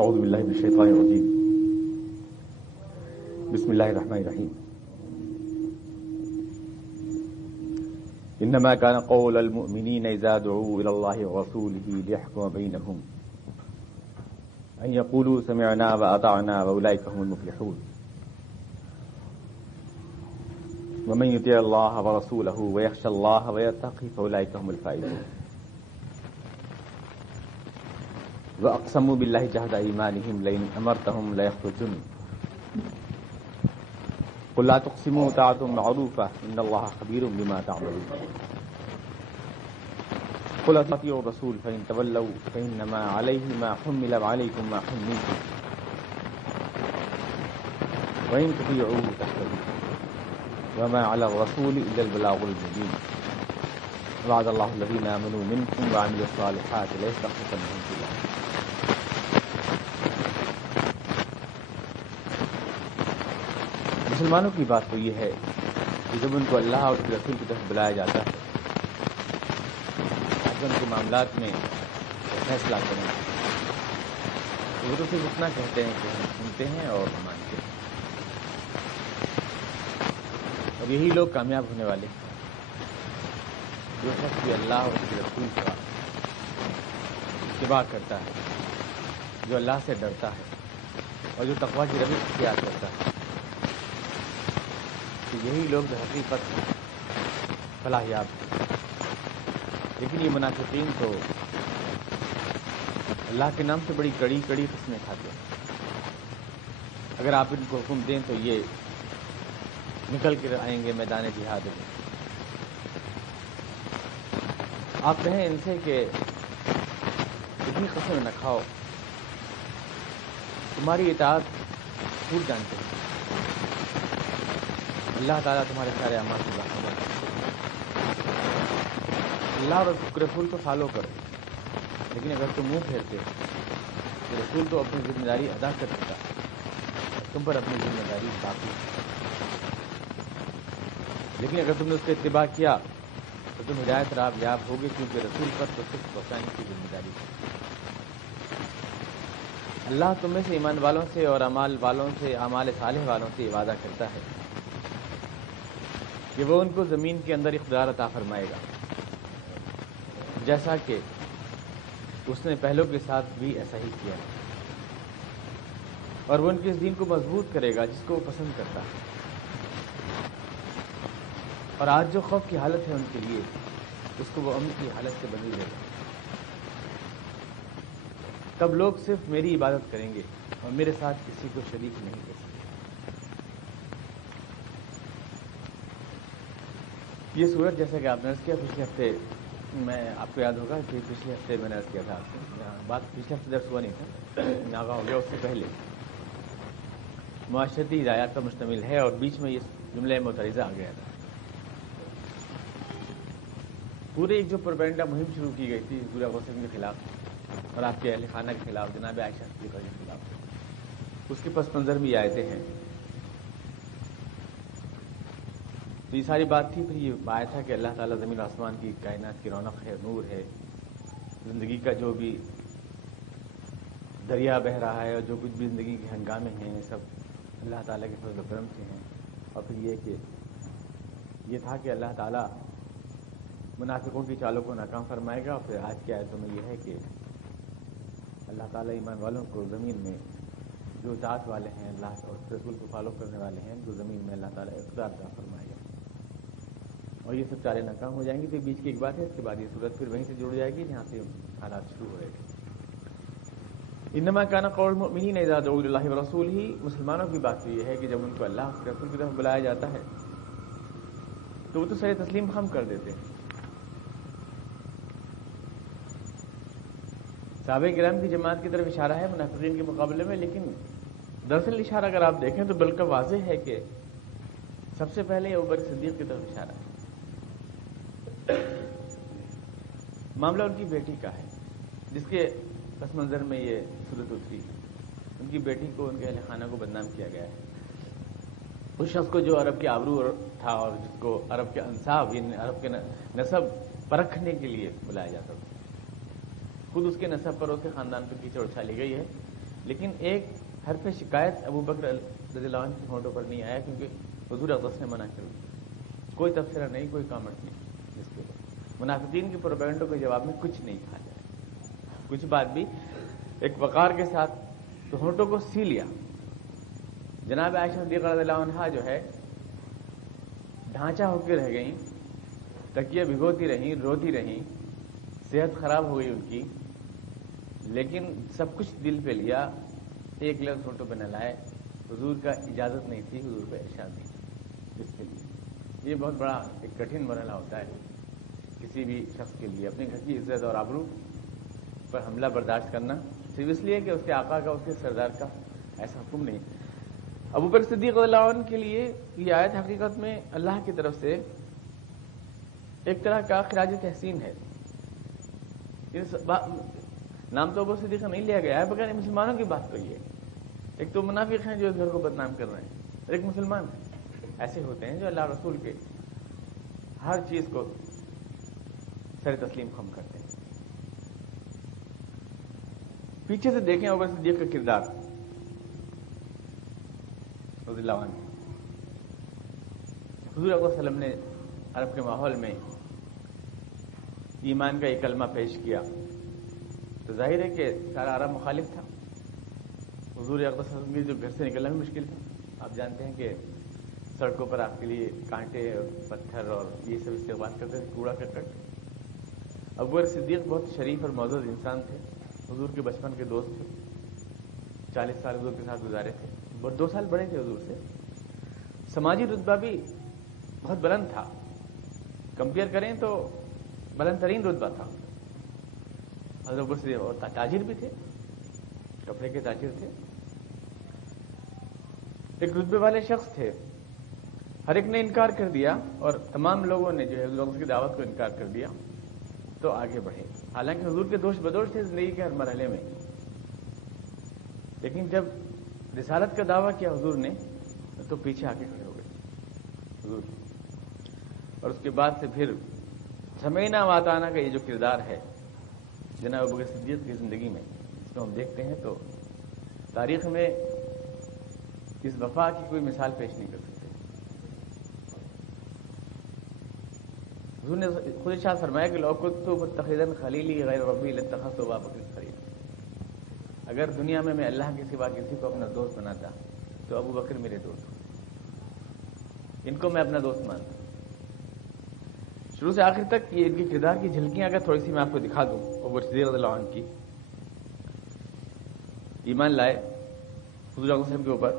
اعوذ باللہ من الشیطان الرجیم بسم اللہ الرحمن الرحیم انما كان قول المؤمنین اذا دعوا الى اللہ ورسولہ لیحکم بینہم ان یقولوا سمعنا واطعنا واولئک هم المفلحون ومن يطع الله ورسوله ويخشى الله ويتقي فاولئک هم الفائزون وَأَقْسَمُوا بِاللَّهِ جَهْدَ أَيْمَانِهِمْ لَئِنْ أَمَرْتَهُمْ لَيَخْرُجُنَّ قُل لَّا تُقْسِمُوا طَاعَةٌ مَّعْرُوفَةٌ إِنَّ اللَّهَ خَبِيرٌ بِمَا تَعْمَلُونَ قُلْ أَطِيعُوا الرَّسُولَ فَإِن تَوَلَّوْا فَإِنَّمَا عَلَيْهِ مَا حُمِّلَ وَعَلَيْكُم مَّا حُمِّلْتُمْ وَإِن تُطِيعُوهُ تَهْتَدُوا وَمَا عَلَى الرَّسُولِ إِلَّا الْبَلَاغُ الْمُبِينُ وعد اللہ الذین آمنوا منکم وعملوا الصالحات لیستخلفنہم فی الارض. مسلمانوں کی بات تو یہ ہے کہ جب ان کو اللہ اور اس کے رسول کی طرف بلایا جاتا ہے تاکہ ان کے معاملات میں فیصلہ کریں تو وہ تو صرف اتنا کہتے ہیں کہ ہم سنتے ہیں اور مانتے ہیں. اور یہی لوگ کامیاب ہونے والے ہیں جو شخص بھی اللہ اور اس کے رسول کا اتباع کرتا ہے, جو اللہ سے ڈرتا ہے اور جو تقویٰ کی روش اختیار کرتا ہے, تو یہی لوگ حقیقت فلاح یاب ہیں. لیکن یہ منافقین تو اللہ کے نام سے بڑی کڑی کڑی قسمیں کھاتے ہیں. اگر آپ ان کو حکم دیں تو یہ نکل کے آئیں گے میدان جہاد میں. آپ کہیں ان سے کہ اتنی قسمیں نہ کھاؤ, تمہاری اطاعت چھوٹ جانتے ہیں, اللہ تعالیٰ تمہارے سارے اعمال سے باخبر ہے. اللہ اور رسول کو فالو کرو, لیکن اگر تم منہ پھیرتے تو رسول تو اپنی ذمہ داری ادا کر چکا, تم پر اپنی ذمہ داری باقی. لیکن اگر تم نے اس کا اتباع کیا تو تم ہدایت یاب ہوگے, کیونکہ رسول پر تو صرف پہنچانے کی ذمہ داری ہے. اللہ تم میں سے ایمان والوں سے اور اعمال والوں سے, اعمال صالح والوں سے وعدہ کرتا ہے کہ وہ ان کو زمین کے اندر اقتدار عطا فرمائے گا, جیسا کہ اس نے پہلوں کے ساتھ بھی ایسا ہی کیا, اور وہ ان کے اس دین کو مضبوط کرے گا جس کو وہ پسند کرتا ہے. اور آج جو خوف کی حالت ہے ان کے لیے, اس کو وہ امن کی حالت سے بدل دے گا. تب لوگ صرف میری عبادت کریں گے اور میرے ساتھ کسی کو شریک نہیں کر سکتے. یہ صورت جیسا کہ آپ نے عرض کیا پچھلے ہفتے, میں آپ کو یاد ہوگا کہ پچھلے ہفتے میں نے عرض کیا تھا آپ کو, بات پچھلے ہفتے درس ہوا نہیں تھا, ناغا ہو گیا اس سے پہلے, معاشرتی ہدایات پر مشتمل ہے, اور بیچ میں یہ جملہ متعارضہ آ گیا تھا. پورے ایک جو پروپیگنڈا مہم شروع کی گئی تھی پورا غسل کے خلاف اور آپ کے اہل خانہ کے خلاف, جناب عائشہ صدیقہ کے خلاف, اس کے پس منظر بھی آیتیں ہیں. تو یہ ساری بات تھی. پھر یہ آیا تھا کہ اللہ تعالیٰ زمین و آسمان کی کائنات کی رونق ہے, نور ہے, زندگی کا جو بھی دریا بہہ رہا ہے اور جو کچھ بھی زندگی کے ہنگامے ہیں سب اللہ تعالیٰ کے فضل و کرم سے ہیں. اور پھر یہ کہ یہ تھا کہ اللہ تعالیٰ منافقوں کی چالوں کو ناکام فرمائے گا. اور پھر آج کی آیتوں میں یہ ہے کہ اللہ تعالیٰ ایمان والوں کو زمین میں جو اطاعت والے ہیں, اللہ اور رسول کو فالو کرنے والے ہیں, جو زمین میں اللہ تعالیٰ اقتدار عطا فرمائے گا, اور یہ سب چالیں ناکام ہو جائیں گی. تو بیچ کی ایک بات ہے, اس کے بعد یہ صورت پھر وہیں سے جڑ جائے گی جہاں سے حالات شروع ہو رہے تھے. انما کان قول المؤمنین اذا دعوا الی اللہ ورسولہ, مسلمانوں کی بات تو یہ ہے کہ جب ان کو اللہ کے رسول کی طرف بلایا جاتا ہے تو وہ تو سر تسلیم خم کر دیتے ہیں. صحابہ کرام کی جماعت کی طرف اشارہ ہے منافقین کے مقابلے میں, لیکن دراصل اشارہ اگر آپ دیکھیں تو بلکہ واضح ہے کہ سب سے پہلے ابوبکر صدیق کی طرف اشارہ ہے. معاملہ ان کی بیٹی کا ہے جس کے پس منظر میں یہ صورت اتری. ان کی بیٹی کو, ان کے اہل خانہ کو بدنام کیا گیا ہے. اس شخص کو جو عرب کے آبرو تھا اور جس کو عرب کے انصاب یعنی عرب کے نسب پرکھنے کے لیے بلایا جاتا تھا, خود اس کے نسب پر, اس کے خاندان پر کیچڑ اچھالی گئی ہے, لیکن ایک حرف شکایت ابو بکر رضی اللہ عنہ کے ہونٹوں پر نہیں آیا، کیونکہ حضور اقدس نے منع کر دیا. کوئی تبصرہ نہیں، کوئی کامنٹ نہیں جس کے بعد منافقین کے پروپیگنڈوں کے جواب میں کچھ نہیں کہا جائے، کچھ بات بھی ایک وقار کے ساتھ تو ہونٹوں کو سی لیا. جناب عائشہ صدیقہ رضی اللہ عنہا جو ہے ڈھانچہ ہو کے رہ گئیں، تکیہ بھگوتی رہیں، روتی رہیں، صحت خراب ہو گئی ان کی، لیکن سب کچھ دل پہ لیا، ایک لفظ ہونٹوں پہ نہ لائے. حضور کا اجازت نہیں تھی، حضور کا ارشاد نہیں تھی. اس کے لیے یہ بہت بڑا ایک کٹھن مرحلہ ہوتا ہے کسی بھی شخص کے لیے، اپنے گھر کی عزت اور آبرو پر حملہ برداشت کرنا صرف اس لیے کہ اس کے آقا کا، اس کے سردار کا ایسا حکم نہیں. ابو بکر صدیق رضی اللہ عنہ کے لیے یہ آیت حقیقت میں اللہ کی طرف سے ایک طرح کا خراج تحسین ہے. نام تو ابو صدیق نہیں لیا گیا ہے، بغیر مسلمانوں کی بات تو یہ ہے. ایک تو منافق ہیں جو اس گھر کو بدنام کر رہے ہیں، اور ایک مسلمان ایسے ہوتے ہیں جو اللہ رسول کے ہر چیز کو سر تسلیم خم کرتے ہیں. پیچھے سے دیکھیں ابو بکر صدیق کا کردار رضی اللہ عنہ. حضور صلی اللہ علیہ وسلم نے عرب کے ماحول میں ایمان کا ایک کلمہ پیش کیا تو ظاہر ہے کہ سارا عرب مخالف تھا. حضور اقدس صلی اللہ علیہ وسلم جو گھر سے نکلنا بھی مشکل تھا. آپ جانتے ہیں کہ سڑکوں پر آپ کے لیے کانٹے اور پتھر اور یہ سب استعمال کرتے تھے، کوڑا کرکٹ. ابو بکر صدیق بہت شریف اور معزز انسان تھے، حضور کے بچپن کے دوست تھے، 40 سال حضور کے ساتھ گزارے تھے، 2 سال بڑے تھے حضور سے. سماجی رتبہ بھی بہت بلند تھا، کمپیئر کریں تو بلند ترین رتبہ تھا حضرت ابو بکر صدیق. اور تاجر بھی تھے، کپڑے کے تاجر تھے، ایک رتبے والے شخص تھے. ہر ایک نے انکار کر دیا اور تمام لوگوں نے جو ہے حضور کی دعوت کو انکار کر دیا تو آگے بڑھے. حالانکہ حضور کے دوش بدوش تھے زندگی کے ہر مرحلے میں، لیکن جب رسالت کا دعویٰ کیا حضور نے تو پیچھے آ کے کھڑے ہو گئے حضور. اور اس کے بعد سے پھر سمینا واتانا کا یہ جو کردار ہے جناب ابو بکر صدیق کی زندگی میں، اس کو ہم دیکھتے ہیں تو تاریخ میں اس وفا کی کوئی مثال پیش نہیں کر سکتے. حضور نے خود ارشاد فرمایا کہ لو کنت متخذا خلیلی غیر ربی لاتخذت ابا بکر خلیلا. اگر دنیا میں اللہ کے سوا کسی کو اپنا دوست بناتا تو ابو بکر میرے دوست، ان کو میں اپنا دوست مانتا. شروع سے آخر تک یہ ان کے کردار کی جھلکیاں اگر تھوڑی سی میں آپ کو دکھا دوں. ابو بکر صدیق رضی اللہ عنہ کی ایمان لائے حضور صلی اللہ علیہ وسلم کے اوپر.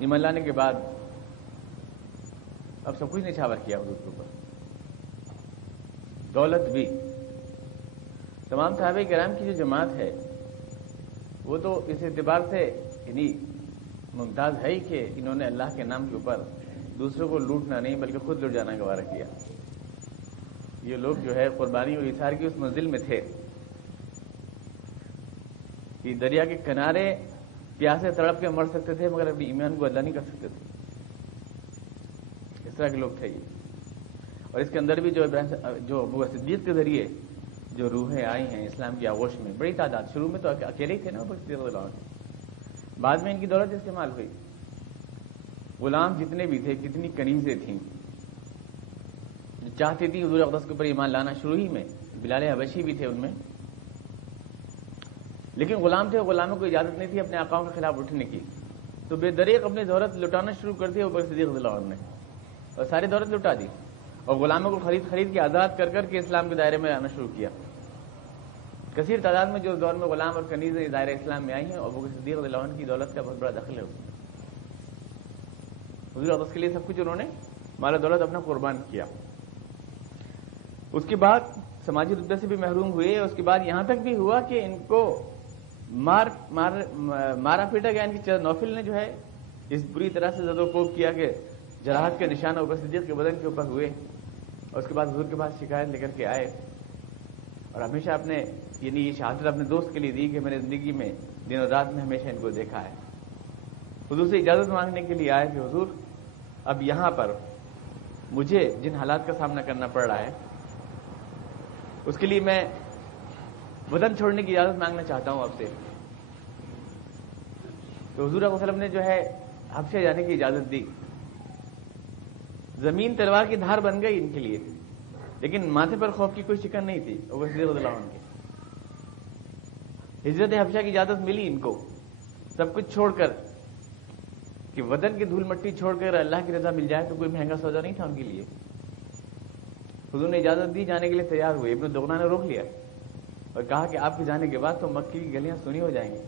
ایمان لانے کے بعد اب سب کچھ نچھاور کیا حضور کے اوپر، دولت بھی. تمام صحابہ کرام کی جو جماعت ہے وہ تو اس اعتبار سے یعنی ممتاز ہے ہی کہ انہوں نے اللہ کے نام کے اوپر دوسروں کو لوٹنا نہیں بلکہ خود لٹ جانا گوارا کیا. یہ لوگ جو ہے قربانی اور ایثار کی اس منزل میں تھے کہ دریا کے کنارے پیاسے تڑپ کے مر سکتے تھے مگر اپنی ایمان کو ادا نہیں کر سکتے تھے. اس طرح کے لوگ تھے یہ. اور اس کے اندر بھی جو ابو بکر صدیق کے ذریعے جو روحیں آئی ہیں اسلام کی آغوش میں بڑی تعداد. شروع میں تو اکیلے ہی تھے نا ابو بکر صدیق رضی اللہ عنہ، بعد میں ان کی دولت استعمال ہوئی. غلام جتنے بھی تھے کتنی کنیزیں تھیں جو چاہتی تھی حضور اقدس کے اوپر ایمان لانا. شروع ہی میں بلال حبشی بھی تھے ان میں، لیکن غلام تھے، غلاموں کو اجازت نہیں تھی اپنے آقاؤں کے خلاف اٹھنے کی، تو بے دریغ اپنی دولت لٹانا شروع کر دی ابو بکر صدیق رضی اللہ عنہ نے، اور ساری دولت لٹا دی اور غلاموں کو خرید کے آزاد کر کے اسلام کے دائرے میں آنا شروع کیا. کثیر تعداد میں جو دور میں غلام اور کنیزیں دائرہ اسلام میں آئی ہیں، ابو بکر صدیق رضی اللہ عنہ کی دولت کا بہت بڑا دخل ہے. حضور اقدس کے لیے سب کچھ انہوں نے مال و دولت اپنا قربان کیا. اس کے بعد سماجی رتبے سے بھی محروم ہوئے. اس کے بعد یہاں تک بھی ہوا کہ ان کو مارا پیٹا گیا. ان کی نوفل نے جو ہے اس بری طرح سے زد و کوب کیا کہ جراحت کے نشان ابو بکر صدیق کے بدن کے اوپر ہوئے. اور اس کے بعد حضور کے پاس شکایت لے کر کے آئے اور ہمیشہ اپنے یعنی یہ شہادت اپنے دوست کے لیے دی کہ میں نے زندگی میں دن اور رات میں ہمیشہ ان کو دیکھا ہے. حضور سے اجازت مانگنے کے لیے آئے کہ حضور اب یہاں پر مجھے جن حالات کا سامنا کرنا پڑ رہا ہے اس کے لیے میں وطن چھوڑنے کی اجازت مانگنا چاہتا ہوں آپ سے. تو حضور صلی اللہ علیہ وسلم نے جو ہے حبشہ جانے کی اجازت دی. زمین تلوار کی دھار بن گئی ان کے لیے، لیکن ماتھے پر خوف کی کوئی شکن نہیں تھی. ابو بکر رضی اللہ عنہ کی ہجرت حبشہ کی اجازت ملی ان کو، سب کچھ چھوڑ کر، کہ وطن کی دھول مٹی چھوڑ کر اللہ کی رضا مل جائے تو کوئی مہنگا سودا نہیں تھا ان کے لیے. حضور نے اجازت دی، جانے کے لیے تیار ہوئے. ابن دغنہ نے روک لیا اور کہا کہ آپ کے جانے کے بعد تو مکے کی گلیاں سونی ہو جائیں گی،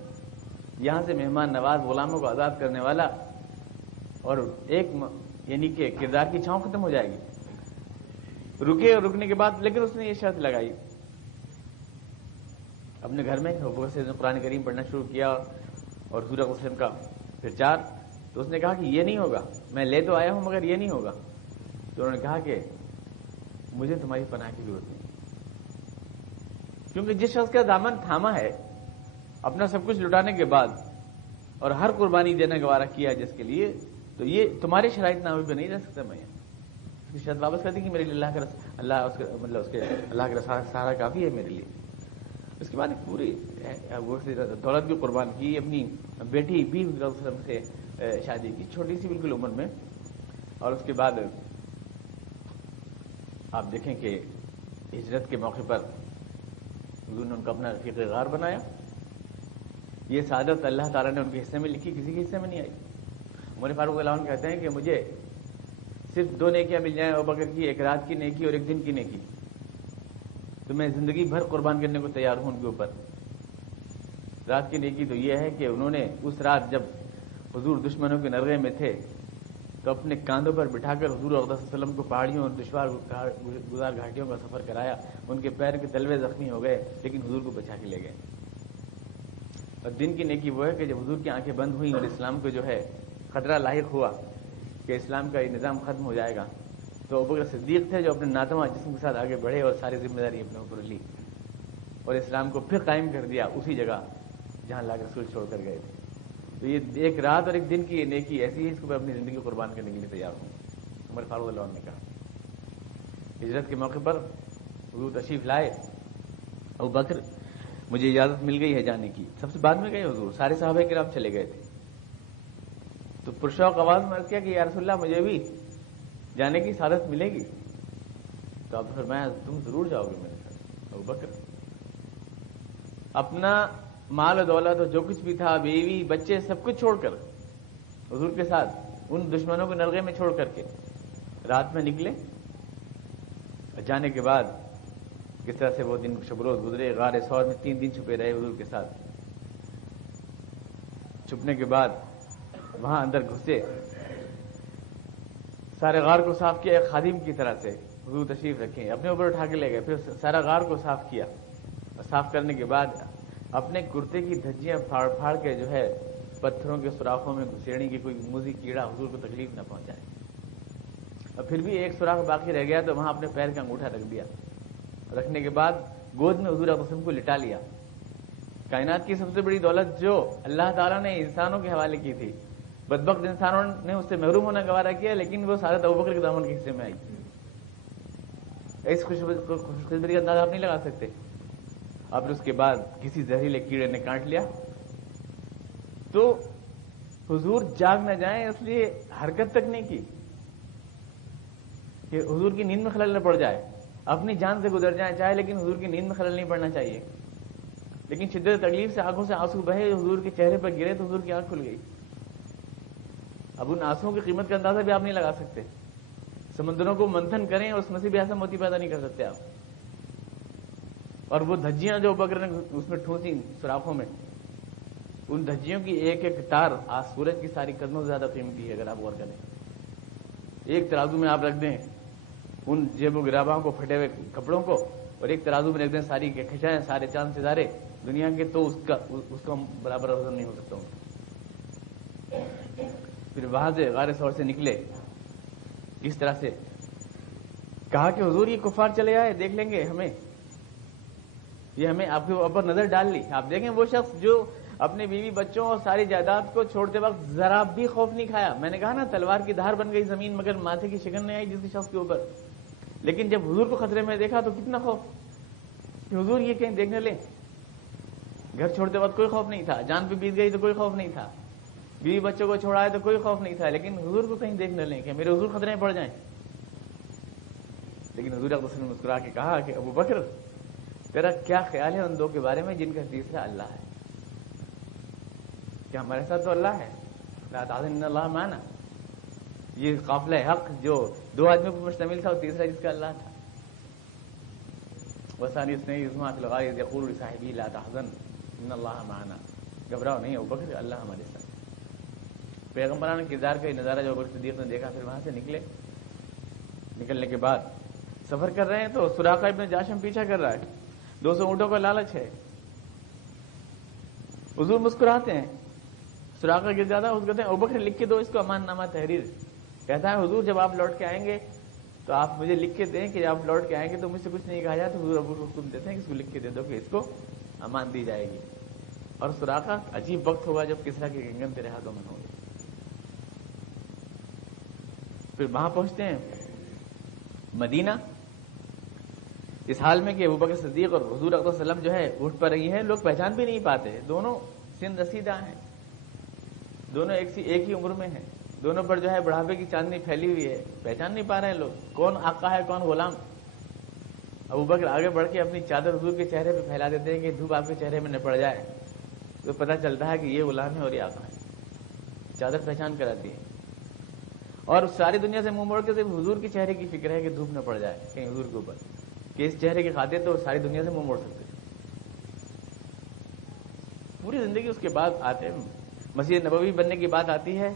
یہاں سے مہمان نواز، غلاموں کو آزاد کرنے والا اور ایک یعنی کہ کردار کی چھاؤں ختم ہو جائے گی. رکے، اور رکنے کے بعد لیکن اس نے یہ شرط لگائی اپنے گھر میں، سے قرآن کریم پڑھنا شروع کیا اور حضور صلی اللہ علیہ وسلم کا پرچار. تو اس نے کہا کہ یہ نہیں ہوگا، میں لے تو آیا ہوں مگر یہ نہیں ہوگا. تو انہوں نے کہا کہ مجھے تمہاری پناہ کی ضرورت نہیں، کیونکہ جس شخص کا دامن تھاما ہے اپنا سب کچھ لٹانے کے بعد اور ہر قربانی دینا گوارا کیا جس کے لیے، تو یہ تمہارے شرائط نامے پہ نہیں رہ سکتا. میں اس کی شرط واپس کر دی کہ میرے لیے اللہ کا سہارا کافی ہے میرے لیے. اس کے بعد پوری دولت بھی قربان کی، اپنی بیٹی بھی حضور صلی اللہ علیہ وسلم سے شادی کی، چھوٹی سی بالکل عمر میں. اور اس کے بعد آپ دیکھیں کہ ہجرت کے موقع پر حضور نے ان کا اپنا رفیق غار بنایا. یہ سعادت اللہ تعالیٰ نے ان کے حصے میں لکھی، کسی کے حصے میں نہیں آئی. عمر فاروق رضی اللہ عنہ کہتے ہیں کہ مجھے صرف 2 نیکیاں مل جائیں ابو بکر کی، ایک رات کی نیکی اور ایک دن کی نیکی، تو میں زندگی بھر قربان کرنے کو تیار ہوں ان کے اوپر. رات کی نیکی تو یہ ہے کہ انہوں نے اس رات جب حضور دشمنوں کے نرغے میں تھے تو اپنے کاندھوں پر بٹھا کر حضور صلی اللہ علیہ وسلم کو پہاڑیوں اور دشوار گزار گھاٹیوں کا سفر کرایا. ان کے پیر کے تلوے زخمی ہو گئے لیکن حضور کو بچا کے لے گئے. اور دن کی نیکی وہ ہے کہ جب حضور کی آنکھیں بند ہوئیں اور اسلام کو جو ہے خطرہ لاحق ہوا کہ اسلام کا یہ نظام ختم ہو جائے گا، تو ابو بکر صدیق تھے جو اپنے ناتواں جسم کے ساتھ آگے بڑھے اور ساری ذمہ داری اپنے اوپر لی اور اسلام کو پھر قائم کر دیا اسی جگہ جہاں اللہ کے رسول چھوڑ کر گئے تھے. تو یہ ایک رات اور ایک دن کی نیکی ایسی ہے، اس کو میں اپنی زندگی کو قربان کرنے کے لیے تیار ہوں. عمر فاروق اللہ عنہ نے کہا. ہجرت کے موقع پر حضور تشریف لائے. ابو بکر مجھے اجازت مل گئی ہے جانے کی، سب سے بعد میں گئے حضور، سارے صحابہ کرام چلے گئے تھے. تو پرشوق آواز میں عرض کیا کہ یا رسول اللہ مجھے بھی جانے کی سعادت ملے گی. تو آپ نے فرمایا تم ضرور جاؤ گے میرے ساتھ. ابو بکر اپنا مال و دولت اور جو کچھ بھی تھا، بیوی بچے سب کچھ چھوڑ کر حضور کے ساتھ ان دشمنوں کو نرغے میں چھوڑ کر کے رات میں نکلے. جانے کے بعد کس طرح سے وہ دن شب روز گزرے. غار ثور میں 3 دن چھپے رہے حضور کے ساتھ. چھپنے کے بعد وہاں اندر گھسے، سارے غار کو صاف کیا ایک خادم کی طرح سے. حضور تشریف رکھیں، اپنے اوپر اٹھا کے لے گئے. پھر سارا غار کو صاف کیا اور صاف کرنے کے بعد اپنے کرتے کی دھجیاں پھاڑ پھاڑ کے جو ہے پتھروں کے سوراخوں میں گھسیڑیں کہ کوئی موذی کیڑا حضور کو تکلیف نہ پہنچائے. اور پھر بھی ایک سوراخ باقی رہ گیا تو وہاں اپنے پیر کا انگوٹھا رکھ دیا. رکھنے کے بعد گود میں حضور صلی اللہ علیہ وسلم کو لٹا لیا. کائنات کی سب سے بڑی دولت جو اللہ تعالیٰ نے انسانوں کے حوالے کی تھی، بدبخت انسانوں نے اس سے محروم ہونا گوارا کیا، لیکن وہ سعادت ابوبکر کے دامن کے حصے میں آئی. اس خوشخبری کا اندازہ آپ نہیں لگا سکتے. اب اس کے بعد کسی زہریلے کیڑے نے کاٹ لیا تو حضور جاگ نہ جائیں اس لیے حرکت تک نہیں کی کہ حضور کی نیند میں خلل نہ پڑ جائے. اپنی جان سے گزر جائیں چاہے، لیکن حضور کی نیند میں خلل نہیں پڑنا چاہیے. لیکن شدت تکلیف سے آنکھوں سے آنسو بہے، حضور کے چہرے پر گرے تو حضور کی آنکھ کھل گئی. اب ان آنسوؤں کی قیمت کا اندازہ بھی آپ نہیں لگا سکتے. سمندروں کو منتھن کریں اس میں سے بھی ایسا موتی پیدا نہیں کر سکتے آپ. اور وہ دھجیاں جو بکر نے اس میں ٹھونسی سوراخوں میں، ان دھجیوں کی ایک ایک تار آج سورج کی ساری قدموں سے زیادہ قیمتی ہے. اگر آپ غور کریں، ایک ترازو میں آپ رکھ دیں ان جیب و گراباں کو، پھٹے ہوئے کپڑوں کو، اور ایک ترازو میں رکھ دیں ساری کے کھچائیں سارے چاند ستارے دنیا کے، تو اس کا برابر وزن نہیں ہو سکتا. پھر وہاں سے غار ثور سے نکلے. کس طرح سے کہا کہ حضور یہ کفار چلے آئے، دیکھ لیں گے ہمیں، یہ ہمیں آپ کے اوپر نظر ڈال لی. آپ دیکھیں وہ شخص جو اپنے بیوی بچوں اور ساری جائیداد کو چھوڑتے وقت ذرا بھی خوف نہیں کھایا. میں نے کہا نا تلوار کی دھار بن گئی زمین مگر ماتھے کی شکن نہیں آئی جس شخص کے اوپر. لیکن جب حضور کو خطرے میں دیکھا تو کتنا خوف کہ حضور یہ کہیں دیکھنے لیں. گھر چھوڑتے وقت کوئی خوف نہیں تھا، جان پہ بیت گئی تو کوئی خوف نہیں تھا. بیوی بچوں کو چھوڑا ہے تو کوئی خوف نہیں تھا، لیکن حضور کو کہیں دیکھ نہ لیں کہ میرے حضور خطرے میں پڑ جائیں. لیکن حضور اقدس نے مسکرا کے کہا کہ ابو بکر تیرا کیا خیال ہے ان دو کے بارے میں جن کا تیسرا اللہ ہے؟ کیا ہمارے ساتھ تو اللہ ہے؟ لا تحزن ان اللہ معنا. یہ قافلہ حق جو دو آدمیوں پر مشتمل تھا، اور تیسرا جس کا اللہ تھا. وثانی اثنین اذ هما فی الغار اذ یقول لصاحبہ لا تحزن ان اللہ معنا. گھبراؤ نہیں ابو بکر، اللہ ہمارے ساتھ. پیغمبران کردار کا یہ نظارہ جو ابو بکر صدیق نے دیکھا، پھر وہاں سے نکلنے کے بعد سفر کر رہے ہیں تو سراقہ ابن جاشم پیچھا کر رہا ہے. 200 اونٹوں کا لالچ ہے. حضور مسکراتے ہیں، سراقہ گر جاتا ہے. اس کہتے ہیں ابو بکر لکھ کے دو اس کو امان نامہ تحریر. کہتا ہے حضور جب آپ لوٹ کے آئیں گے تو آپ مجھے لکھ کے دیں کہ آپ لوٹ کے آئیں گے تو مجھ سے کچھ نہیں کہا جائے. تو حضور ابو کو حکم دیتے ہیں کہ اس کو لکھ کے دے دو کہ اس کو امان دی جائے گی. اور سراقہ عجیب وقت ہوگا جب کسریٰ کے کنگن تیرے ہاتھوں میں ہوں گے. پھر وہاں پہنچتے ہیں مدینہ، اس حال میں کہ ابوبکر صدیق اور حضور اقدس صلی اللہ علیہ وسلم جو ہے اٹھ پر رہی ہیں. لوگ پہچان بھی نہیں پاتے. دونوں سن رسیدہ ہیں، دونوں ایک ہی عمر میں ہیں. دونوں پر جو ہے بڑھاپے کی چاندنی پھیلی ہوئی ہے. پہچان نہیں پا رہے ہیں لوگ کون آقا ہے کون غلام. ابوبکر آگے بڑھ کے اپنی چادر حضور کے چہرے پہ پھیلا دیتے ہیں کہ دھوپ آپ کے چہرے میں نہ پڑ جائے. تو پتہ چلتا ہے کہ یہ غلام ہے اور یہ آقا ہے. چادر پہچان کراتی ہے. اور ساری دنیا سے منہ موڑ کے صرف حضور کے چہرے کی فکر ہے کہ دھوپ نہ پڑ جائے کہیں حضور کے اوپر، کہ اس چہرے کی خاطر تو ساری دنیا سے منہ موڑ سکتے. پوری زندگی اس کے بعد آتے مسجد نبوی بننے کی بات آتی ہے.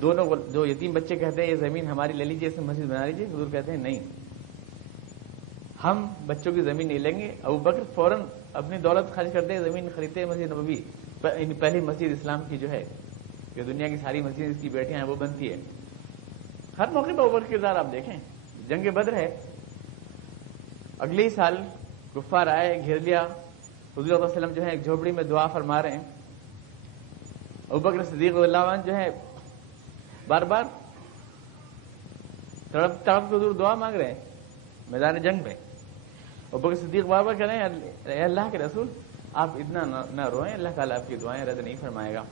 دونوں جو یتیم بچے کہتے ہیں یہ زمین ہماری لے لیجیے، اس میں مسجد بنا لیجیے. حضور کہتے ہیں نہیں، ہم بچوں کی زمین نہیں لیں گے. ابوبکر فوراً اپنی دولت خرچ کرتے ہیں، زمین خریدتے ہیں. مسجد نبوی پہلی مسجد اسلام کی جو ہے، کہ دنیا کی ساری مسجد اس کی بیٹیاں ہیں، وہ بنتی ہے. ہر موقع پہ ابوبکر کے کردار آپ دیکھیں. جنگ بدر ہے، اگلے ہی سال کفار آئے، گھیر لیا. حضور صلی اللہ علیہ وسلم جو ہے ایک جھوپڑی میں دعا فرما رہے ہیں. ابوبکر صدیق رضی اللہ عنہ جو ہے بار بار تڑپ کے حضور دعا مانگ رہے ہیں میدان جنگ میں. ابوبکر صدیق بار بار کہہ رہے ہیں اے اللہ کے رسول آپ اتنا نہ روئیں، اللہ تعالیٰ آپ کی دعائیں رد نہیں فرمائے گا.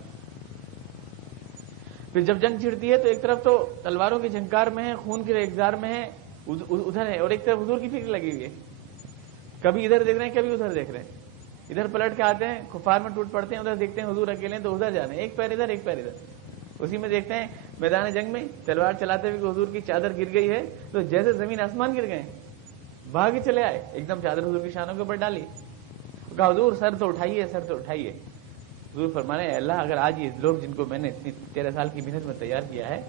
پھر جب جنگ چھڑتی ہے تو ایک طرف تو تلواروں کی جھنکار میں ہے، خون کے ریگزار میں ہے، ادھر ہے، اور ایک طرف حضور کی فکر لگی ہوئی ہے. کبھی ادھر دیکھ رہے ہیں کبھی ادھر دیکھ رہے ہیں. ادھر پلٹ کے آتے ہیں کفار میں ٹوٹ پڑتے ہیں، ادھر دیکھتے ہیں حضور اکیلے ہیں تو ادھر جانے، ایک پیر ادھر ایک پیر ادھر. اسی میں دیکھتے ہیں میدان جنگ میں تلوار چلاتے ہوئے حضور کی چادر گر گئی ہے تو جیسے زمین آسمان گر گئے، بھاگ کے چلے آئے، ایک دم چادر حضور کی شانوں کے اوپر ڈالی. کہا حضور سر تو اٹھائیے، سر تو اٹھائیے. حضور فرمانے اللہ اگر آج یہ لوگ جن کو میں نے اتنی 13 سال کی محنت میں تیار کیا ہے،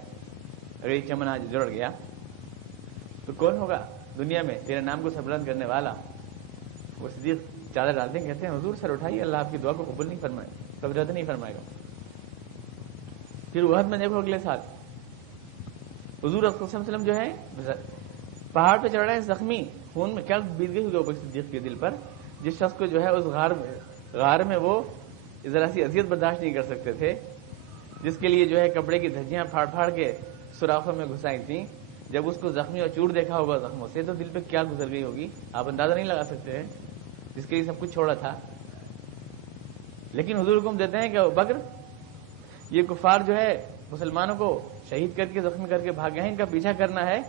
اگر یہ چمن آج جڑ گیا تو کون ہوگا دنیا میں تیرے نام کو سربلند کرنے والا. وہ صدیق چادر ڈالتے ہیں، کہتے ہیں حضور سر اٹھائیے، اللہ آپ کی دعا کو قبول نہیں فرمائے، کبھی رد نہیں فرمائے گا. پھر احد میں دیکھو اگلے سال حضور صلی اللہ علیہ وسلم جو ہے پہاڑ پہ چڑھ رہے ہیں زخمی، خون میں کیا بیت گئی ہوگی ابو صدیق کے دل پر. جس شخص کو جو ہے اس غار میں وہ ذرا سی اذیت برداشت نہیں کر سکتے تھے، جس کے لیے جو ہے کپڑے کی دھجیاں پھاڑ پھاڑ کے سوراخوں میں گھسائی تھیں، جب اس کو زخمی اور چور دیکھا ہوگا زخموں سے تو دل پہ کیا گزر گئی ہوگی آپ اندازہ نہیں لگا سکتے ہیں، جس کے لیے سب کچھ چھوڑا تھا. لیکن حضور حکم دیتے ہیں کہ ابوبکر یہ کفار جو ہے مسلمانوں کو شہید کر کے زخمی کر کے بھاگے ہیں، ان کا پیچھا کرنا ہے.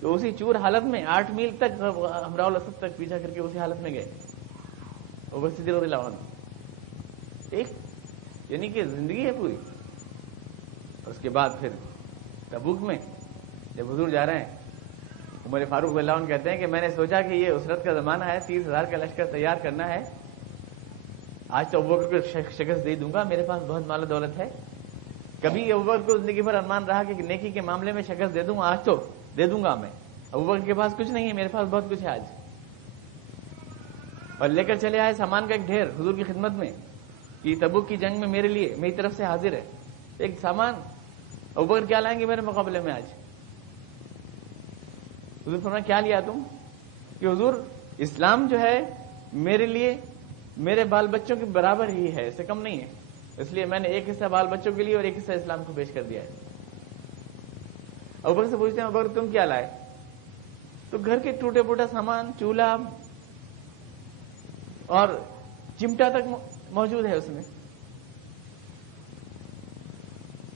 تو اسی چور حالت میں 8 میل تک ہمراہ الاسد تک پیچھا کر کے اسی حالت میں گئے ابوبکر صدیق رضی اللہ عنہ. ایک یعنی کہ زندگی ہے پوری. اس کے بعد پھر تبوک میں جب حضور جا رہے ہیں، عمر فاروق رضی اللہ عنہ کہتے ہیں کہ میں نے سوچا کہ یہ عسرت کا زمانہ ہے، 30,000 کا لشکر تیار کرنا ہے، آج تو ابوبکر کو شکست دے دوں گا، میرے پاس بہت مال و دولت ہے. کبھی ابوبکر کو زندگی بھر ارمان رہا کہ نیکی کے معاملے میں شکست دے دوں، آج تو دے دوں گا. میں ابوبکر کے پاس کچھ نہیں ہے، میرے پاس بہت کچھ ہے آج. اور لے کر چلے آئے سامان کا ایک ڈھیر حضور کی خدمت میں کہ تبوک کی جنگ میں میرے لیے میری طرف سے حاضر ہے. ایک سامان ابوبکر کیا لائیں گے میرے مقابلے میں آج؟ حضور فرمایا کیا لیا تم؟ کہ حضور اسلام جو ہے میرے لیے میرے بال بچوں کے برابر ہی ہے، اس سے کم نہیں ہے، اس لیے میں نے ایک حصہ بال بچوں کے لیے اور ایک حصہ اسلام کو پیش کر دیا ہے. ابوبکر سے پوچھتے ہیں ابوبکر تم کیا لائے؟ تو گھر کے ٹوٹے پھوٹا سامان، چولہا اور چمٹا تک موجود ہے اس میں.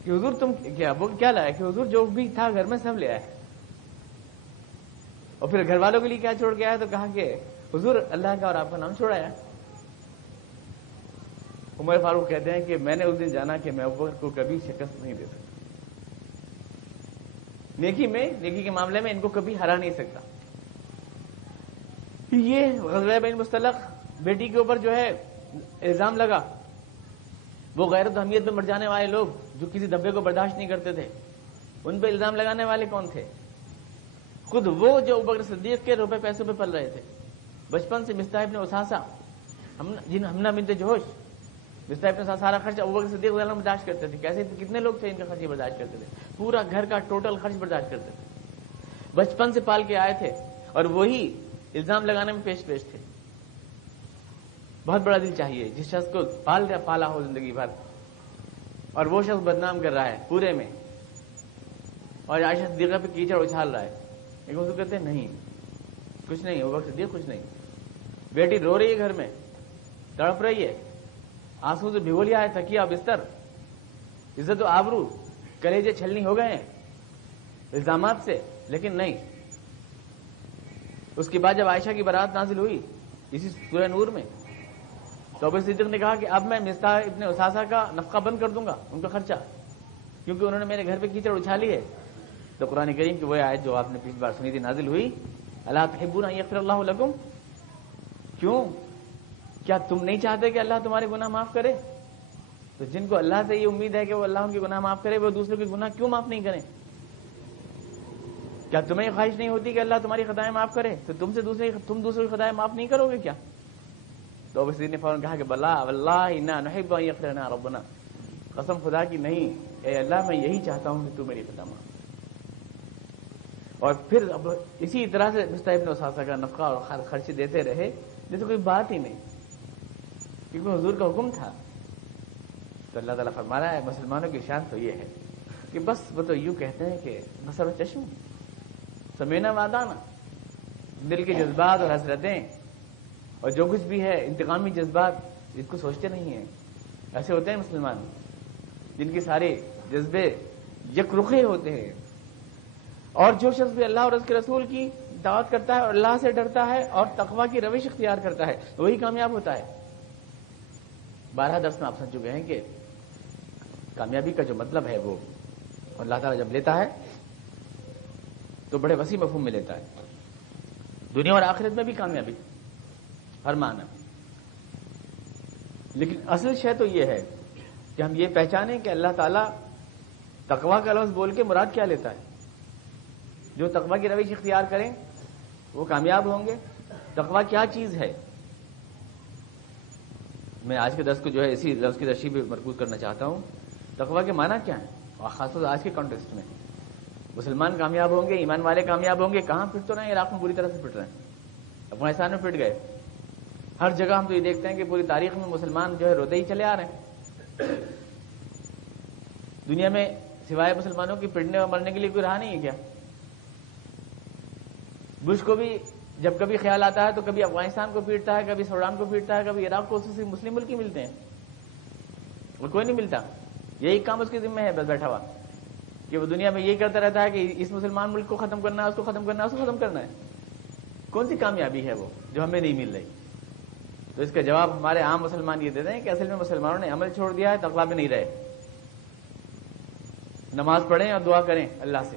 کہ حضور تم کیا لایا؟ کہ حضور جو بھی تھا گھر میں سب لے آئے. اور پھر گھر والوں کے لیے کیا چھوڑ کے آیا؟ تو کہا کہ حضور اللہ کا اور آپ کا نام چھوڑایا. عمر فاروق کہتے ہیں کہ میں نے اس دن جانا کہ میں ابوبکر کو کبھی شکست نہیں دے سکتا. نیکی کے معاملے میں ان کو کبھی ہرا نہیں سکتا. یہ غزوہ بین مستلق بیٹی کے اوپر جو ہے الزام لگا. وہ غیرت و اہمیت میں مر جانے والے لوگ جو کسی دھبے کو برداشت نہیں کرتے تھے، ان پہ الزام لگانے والے کون تھے؟ خود وہ جو ابوبکر صدیق کے روپے پیسوں پہ پل رہے تھے. بچپن سے مصطح ابن اساسہ، حمنہ بنت جوش، مصطح ابن اساسہ سارا خرچ ابوبکر صدیق رضی اللہ عنہ برداشت کرتے تھے. کیسے کتنے لوگ تھے ان کا خرچ برداشت کرتے تھے؟ پورا گھر کا ٹوٹل خرچ برداشت کرتے تھے. بچپن سے پال کے آئے تھے اور وہی الزام لگانے میں پیش تھے. بہت بڑا دل چاہیے جس شخص کو پالا ہو زندگی بھر اور وہ شخص بدنام کر رہا ہے پورے میں، اور عائشہ صدیقہ پہ کیچڑ اچھال رہا ہے. لیکن وہ کہتے ہیں نہیں، کچھ نہیں، ابوبکر صدیق کچھ نہیں. بیٹی رو رہی ہے گھر میں، تڑپ رہی ہے، آنسو سے بھگو لیا ہے تکیہ بستر، عزت و آبرو کلیجے چھلنی ہو گئے ہیں الزامات سے، لیکن نہیں. اس کے بعد جب عائشہ کی برات نازل ہوئی اسی سورہ نور میں، تو ابو صدیق نے کہا کہ اب میں مصطح ابن اساسہ کا نفقہ بند کر دوں گا، ان کا خرچہ، کیونکہ انہوں نے میرے گھر پہ کیچڑ اچھالی ہے. تو قرآن کریم کی وہ آیت جو آپ نے پچھلی بار سنی تھی نازل ہوئی، الا تحبون ان یغفر اللہ لکم، کیوں؟ کیا تم نہیں چاہتے کہ اللہ تمہارے گناہ معاف کرے؟ تو جن کو اللہ سے یہ امید ہے کہ وہ اللہ ان کے گناہ معاف کرے، وہ دوسروں کے گناہ کیوں معاف نہیں کریں؟ کیا تمہیں خواہش نہیں ہوتی کہ اللہ تمہاری خطائیں معاف کرے؟ تو تم دوسروں کی خطائیں معاف نہیں کرو گے کیا؟ تو ابو صدیق نے فوراً کہا کہ بلا واللہ انا نحب ان یغفر لنا ربنا، قسم خدا کی نہیں اے اللہ میں یہی چاہتا ہوں کہ تو میری خطا معاف. اور پھر اب اسی طرح سے مصطح ابن اساسہ کا نفقہ اور خرچ دیتے رہے جیسے کوئی بات ہی نہیں، کیونکہ حضور کا حکم تھا. تو اللہ تعالیٰ فرما رہا ہے مسلمانوں کی شان تو یہ ہے کہ بس وہ تو یوں کہتے ہیں کہ بصر و چشم سمینا وعدانا، دل کے جذبات اور حسرتیں اور جو کچھ بھی ہے انتقامی جذبات اس کو سوچتے نہیں ہیں. ایسے ہوتے ہیں مسلمان جن کے سارے جذبے یک رخے ہوتے ہیں. اور جو شخص بھی اللہ اور اس کے رسول کی دعوت کرتا ہے اور اللہ سے ڈرتا ہے اور تقویٰ کی روش اختیار کرتا ہے وہی کامیاب ہوتا ہے. 12 درس میں آپ سمجھ چکے ہیں کہ کامیابی کا جو مطلب ہے وہ اللہ تعالیٰ جب لیتا ہے تو بڑے وسیع مفہوم میں لیتا ہے، دنیا اور آخرت میں بھی کامیابی ہر معنی. لیکن اصل شے تو یہ ہے کہ ہم یہ پہچانیں کہ اللہ تعالیٰ تقویٰ کا لفظ بول کے مراد کیا لیتا ہے. جو تقویٰ کی روش اختیار کریں وہ کامیاب ہوں گے. تقویٰ کیا چیز ہے؟ میں آج کے درس کو جو ہے اسی لفظ کی تشریح پہ مرکوز کرنا چاہتا ہوں. تقویٰ کے معنی کیا ہیں؟ اور خاص طور سے آج کے کانٹیکسٹ میں مسلمان کامیاب ہوں گے، ایمان والے کامیاب ہوں گے. کہاں پھٹ تو رہے ہیں؟ عراق میں بری طرح سے پھٹ رہے ہیں، افغانستان میں پھٹ گئے. ہر جگہ ہم تو یہ دیکھتے ہیں کہ پوری تاریخ میں مسلمان جو ہے روتے ہی چلے آ رہے ہیں. دنیا میں سوائے مسلمانوں کی پھٹنے اور مرنے کے لیے کوئی رہا نہیں ہے کیا؟ بش کو بھی جب کبھی خیال آتا ہے تو کبھی افغانستان کو پیٹتا ہے، کبھی سوڈان کو پیٹتا ہے، کبھی عراق کو. مسلم ملک ہی ملتے ہیں اور کوئی نہیں ملتا. یہی کام اس کے ذمہ ہے بس بیٹھا ہوا کہ وہ دنیا میں یہی کرتا رہتا ہے کہ اس مسلمان ملک کو ختم کرنا ہے، اس کو ختم کرنا ہے، اس کو ختم کرنا ہے. کون سی کامیابی ہے وہ جو ہمیں نہیں مل رہی؟ تو اس کا جواب ہمارے عام مسلمان یہ دیتے ہیں کہ اصل میں مسلمانوں نے عمل چھوڑ دیا ہے، تقویٰ میں نہیں رہے. نماز پڑھیں اور دعا کریں اللہ سے،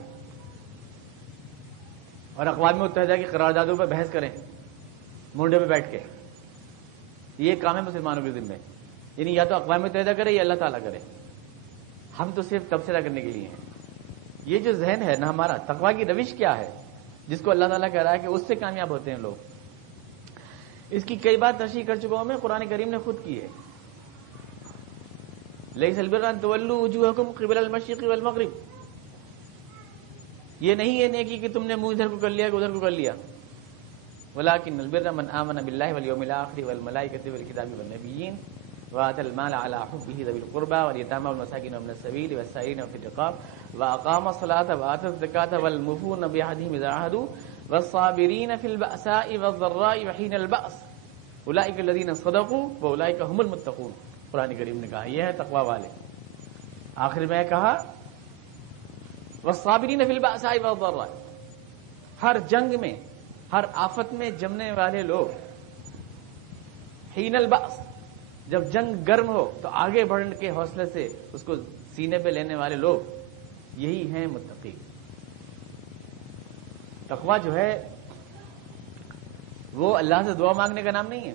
اور اقوام متحدہ کی قراردادوں پر بحث کریں مونڈے پہ بیٹھ کے. یہ کام ہے مسلمانوں کے ذمہ. یعنی یا تو اقوام متحدہ کرے یا اللہ تعالیٰ کرے. ہم تو صرف تبصرہ کرنے کے لیے ہیں. یہ جو ذہن ہے نا ہمارا، تقویٰ کی روش کیا ہے جس کو اللہ تعالیٰ کہہ رہا ہے کہ اس سے کامیاب ہوتے ہیں لوگ. اس کی کئی بار تشریح کر چکا ہوں میں، قرآن کریم نے خود کی ہے. لیس البر ان تولوا وجوہکم قبل المشرق والمغرب، یہ نہیں ہے نیکی کہ تم نے منہ ادھر کو کر لیا کہ ادھر کو کر لیا. ولکن البر من آمن باللہ والیوم الآخر والملائکۃ والکتاب والنبیین وآتى المال على حبه ذوي القربى واليتامى والمساكين وابن السبيل والسائلين وفي الرقاب وأقام الصلاة وآتى الزكاة والموفون بعهدهم إذا عاهدوا والصابرين في البأساء والضراء وحين البأس أولئك الذين صدقوا وأولئك هم المتقون. قرآن کریم نے کہا یہ ہے تقوی والے. آخر میں کہا والصابرین فی البأساء والضراء، ہر جنگ میں، ہر آفت میں جمنے والے لوگ، حین البأس، جب جنگ گرم ہو تو آگے بڑھنے کے حوصلے سے اس کو سینے پہ لینے والے لوگ، یہی ہیں متقی۔ تقویٰ جو ہے وہ اللہ سے دعا مانگنے کا نام نہیں ہے۔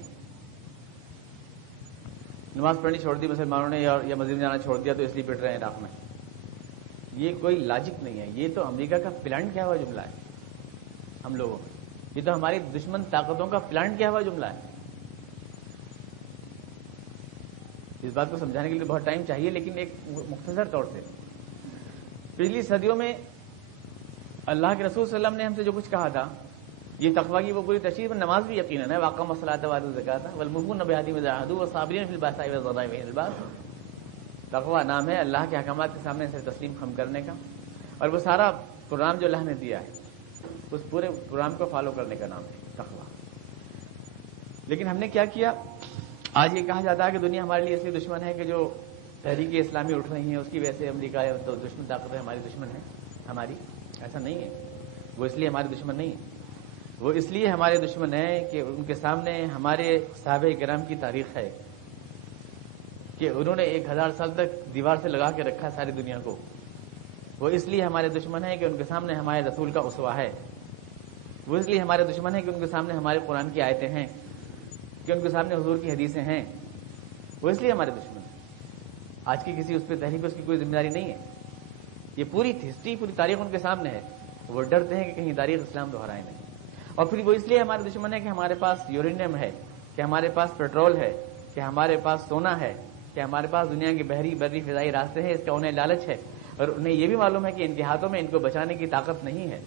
نماز پڑھنی چھوڑ دی مسلمانوں نے یا مسجد میں جانا چھوڑ دیا تو اس لیے پٹ رہے ہیں عراق میں، یہ کوئی لاجک نہیں ہے۔ یہ تو امریکہ کا پلان کیا ہوا جملہ ہے ہم لوگوں کا، یہ تو ہماری دشمن طاقتوں کا پلان کیا ہوا جملہ ہے۔ اس بات کو سمجھانے کے لیے بہت ٹائم چاہیے، لیکن ایک مختصر طور سے، پچھلی صدیوں میں اللہ کے رسول صلی اللہ علیہ وسلم نے ہم سے جو کچھ کہا تھا، یہ تقویٰ کی وہ پوری تشریح، نماز بھی یقیناً ہے، واقعہ الصلاۃ وآتوا الزکاۃ والموفون بعہدہم اذا عاہدوا والصابرین فی البأساء والضراء وحین البأس۔ تقویٰ نام ہے اللہ کے احکامات کے سامنے سے تسلیم خم کرنے کا، اور وہ سارا پروگرام جو اللہ نے دیا ہے اس پورے پروگرام کو فالو کرنے کا نام ہے تقویٰ۔ لیکن ہم نے کیا کیا؟ آج یہ کہا جاتا ہے کہ دنیا ہمارے لیے اس لیے دشمن ہے کہ جو تحریک اسلامی اٹھ رہی ہیں اس کی وجہ سے امریکہ ہے تو دشمن طاقتیں ہماری دشمن ہیں ہماری۔ ایسا نہیں ہے، وہ اس لیے ہمارے دشمن نہیں ہے، وہ اس لیے ہمارے دشمن ہیں کہ ان کے سامنے ہمارے صحابہ کرام کی تاریخ ہے کہ انہوں نے 1000 سال تک دیوار سے لگا کے رکھا ساری دنیا کو۔ وہ اس لیے ہمارے دشمن ہیں کہ ان کے سامنے ہمارے رسول کا اسوہ ہے۔ وہ اس لیے ہمارے دشمن ہیں کہ ان کے سامنے ہمارے قرآن کی آیتیں ہیں، کہ ان کے سامنے حضور کی حدیثیں ہیں۔ وہ اس لیے ہمارے دشمن ہیں۔ آج کی کسی اس پہ تحریک اس کی کوئی ذمہ داری نہیں ہے، یہ پوری ہسٹری، پوری تاریخ ان کے سامنے ہے۔ وہ ڈرتے ہیں کہ کہیں تاریخ اسلام دہرائے نہیں۔ اور پھر وہ اس لیے ہمارے دشمن ہے کہ ہمارے پاس یورینیم ہے، کہ ہمارے پاس پیٹرول ہے، کہ ہمارے پاس سونا ہے، کہ ہمارے پاس دنیا کے بحری بری فضائی راستے ہیں۔ اس کا انہیں لالچ ہے، اور انہیں یہ بھی معلوم ہے کہ ان کے ہاتھوں میں ان کو بچانے کی طاقت نہیں ہے۔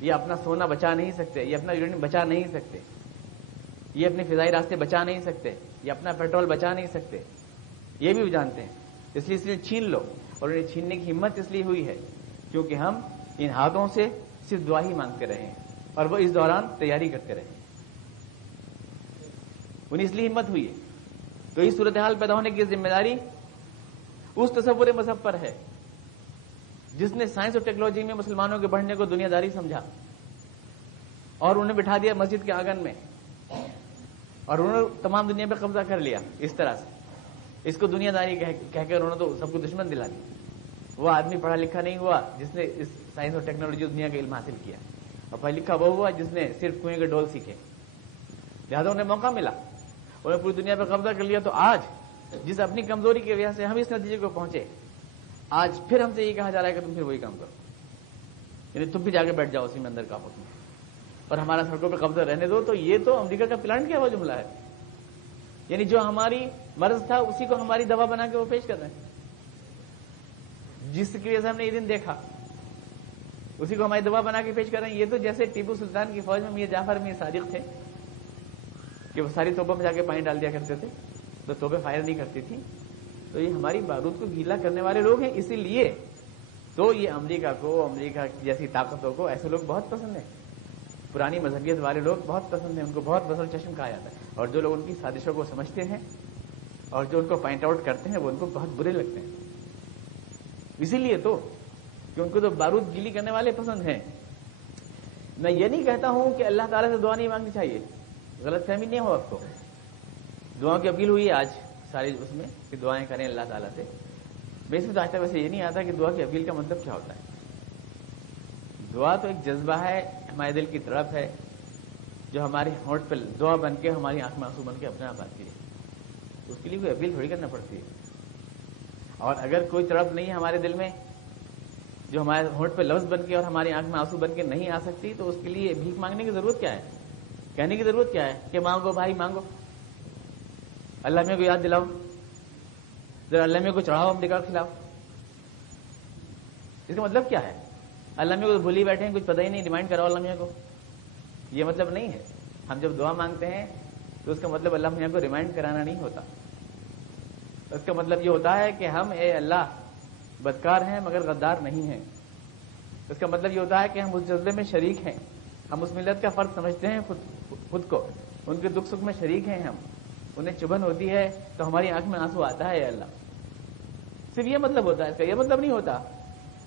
یہ اپنا سونا بچا نہیں سکتے، یہ اپنا یورینیم بچا نہیں سکتے، یہ اپنے فضائی راستے بچا نہیں سکتے، یہ اپنا پیٹرول بچا نہیں سکتے، یہ بھی وہ جانتے ہیں۔ اس لیے چھین لو، اور انہیں چھیننے کی ہمت اس لیے ہوئی ہے کیونکہ ہم ان ہاتھوں سے صرف دعا ہی مانگتے رہے ہیں، اور وہ اس دوران تیاری کرتے رہے، انہیں اس لیے ہمت ہوئی ہے۔ تو اس صورتحال پیدا ہونے کی ذمہ داری اس تصور مذہب پر ہے جس نے سائنس اور ٹیکنالوجی میں مسلمانوں کے بڑھنے کو دنیا داری سمجھا، اور انہیں بٹھا دیا مسجد کے آنگن میں، اور انہوں نے تمام دنیا پہ قبضہ کر لیا اس طرح سے۔ اس کو دنیا داری کہہ کے انہوں نے تو سب کو دشمن دلا دی۔ وہ آدمی پڑھا لکھا نہیں ہوا جس نے اس سائنس اور ٹیکنالوجی دنیا کا علم حاصل کیا، اور پڑھا لکھا وہ ہوا جس نے صرف کنویں کے ڈول سیکھے۔ لہٰذا انہیں موقع ملا، انہیں پوری دنیا پہ قبضہ کر لیا۔ تو آج جس اپنی کمزوری کی وجہ سے ہم اس نتیجے کو پہنچے، آج پھر ہم سے یہ کہا جا رہا ہے کہ تم پھر وہی کام کرو، یعنی تم بھی جا کے بیٹھ جاؤ اسی میں اندر کعبہ میں، اور ہمارا سڑکوں پہ قبضہ رہنے دو۔ تو یہ تو امریکہ کا پلان کیا ہوا جملہ ہے، یعنی جو ہماری مرض تھا اسی کو ہماری دوا بنا کے وہ پیش کر رہے ہیں، جس کی وجہ سے ہم نے یہ دن دیکھا اسی کو ہماری دوا بنا کے پیش کر رہے ہیں۔ یہ تو جیسے ٹیپو سلطان کی فوج میں میر جعفر میر صادق تھے کہ وہ ساری توپوں میں جا کے پانی ڈال دیا کرتے تھے تو توپیں فائر نہیں کرتی تھی۔ تو یہ ہماری بارود کو گیلا کرنے والے لوگ ہیں، اسی لیے تو یہ امریکہ کو، امریکہ جیسی طاقتوں کو ایسے لوگ بہت پسند ہیں، پرانی مذہبیت والے لوگ بہت پسند ہیں، ان کو بہت بصر چشم کہا جاتا ہے، اور جو لوگ ان کی سازشوں کو سمجھتے ہیں اور جو ان کو پوائنٹ آؤٹ کرتے ہیں وہ ان کو بہت برے لگتے ہیں۔ اسی لیے تو کہ ان کو تو بارود گیلی کرنے والے پسند ہیں۔ میں یہ نہیں کہتا ہوں کہ اللہ تعالیٰ سے دعا نہیں مانگنی چاہیے، غلط فہمی نہیں ہو آپ کو، دعا کی اپیل ہوئی ہے آج ساری اس میں کہ دعائیں کریں اللہ تعالیٰ سے۔ میں اس میں تو آج تک ویسے یہ نہیں آتا کہ دعا کی اپیل کا مطلب کیا ہوتا ہے۔ دعا تو ایک جذبہ ہے، ہمارے دل کی تڑپ ہے جو ہمارے ہونٹ پہ دعا بن کے ہماری آنکھ میں آنسو بن کے اپنے آپ آتی ہے، اس کے لیے کوئی اپیل تھوڑی کرنا پڑتی ہے۔ اور اگر کوئی تڑپ نہیں ہے ہمارے دل میں جو ہمارے ہونٹ پہ لفظ بن کے اور ہماری آنکھ میں آنسو بن کے نہیں آ سکتی، تو اس کے لیے بھیک مانگنے کی ضرورت کیا ہے، کہنے کی ضرورت کیا ہے کہ مانگو بھائی مانگو، اللہ میں کو یاد دلاؤ، ذرا اللہ میں کو چڑھاؤ امریکہ کے خلاف۔ اس کا مطلب کیا ہے؟ اللہ میں کو بھولی بیٹھے ہیں، کچھ پتہ ہی نہیں، ریمائنڈ کراؤ اللہ میاں کو، یہ مطلب نہیں ہے۔ ہم جب دعا مانگتے ہیں تو اس کا مطلب اللہ میاں کو ریمائنڈ کرانا نہیں ہوتا، اس کا مطلب یہ ہوتا ہے کہ ہم اے اللہ بدکار ہیں مگر غدار نہیں ہیں۔ اس کا مطلب یہ ہوتا ہے کہ ہم اس جذبے میں شریک ہیں، ہم اس ملت کا فرد سمجھتے ہیں خود کو، ان کے دکھ سکھ میں شریک ہیں، ہم انہیں چبھن ہوتی ہے تو ہماری آنکھ میں آنسو آتا ہے اے اللہ، صرف یہ مطلب ہوتا ہے، اس کا یہ مطلب نہیں ہوتا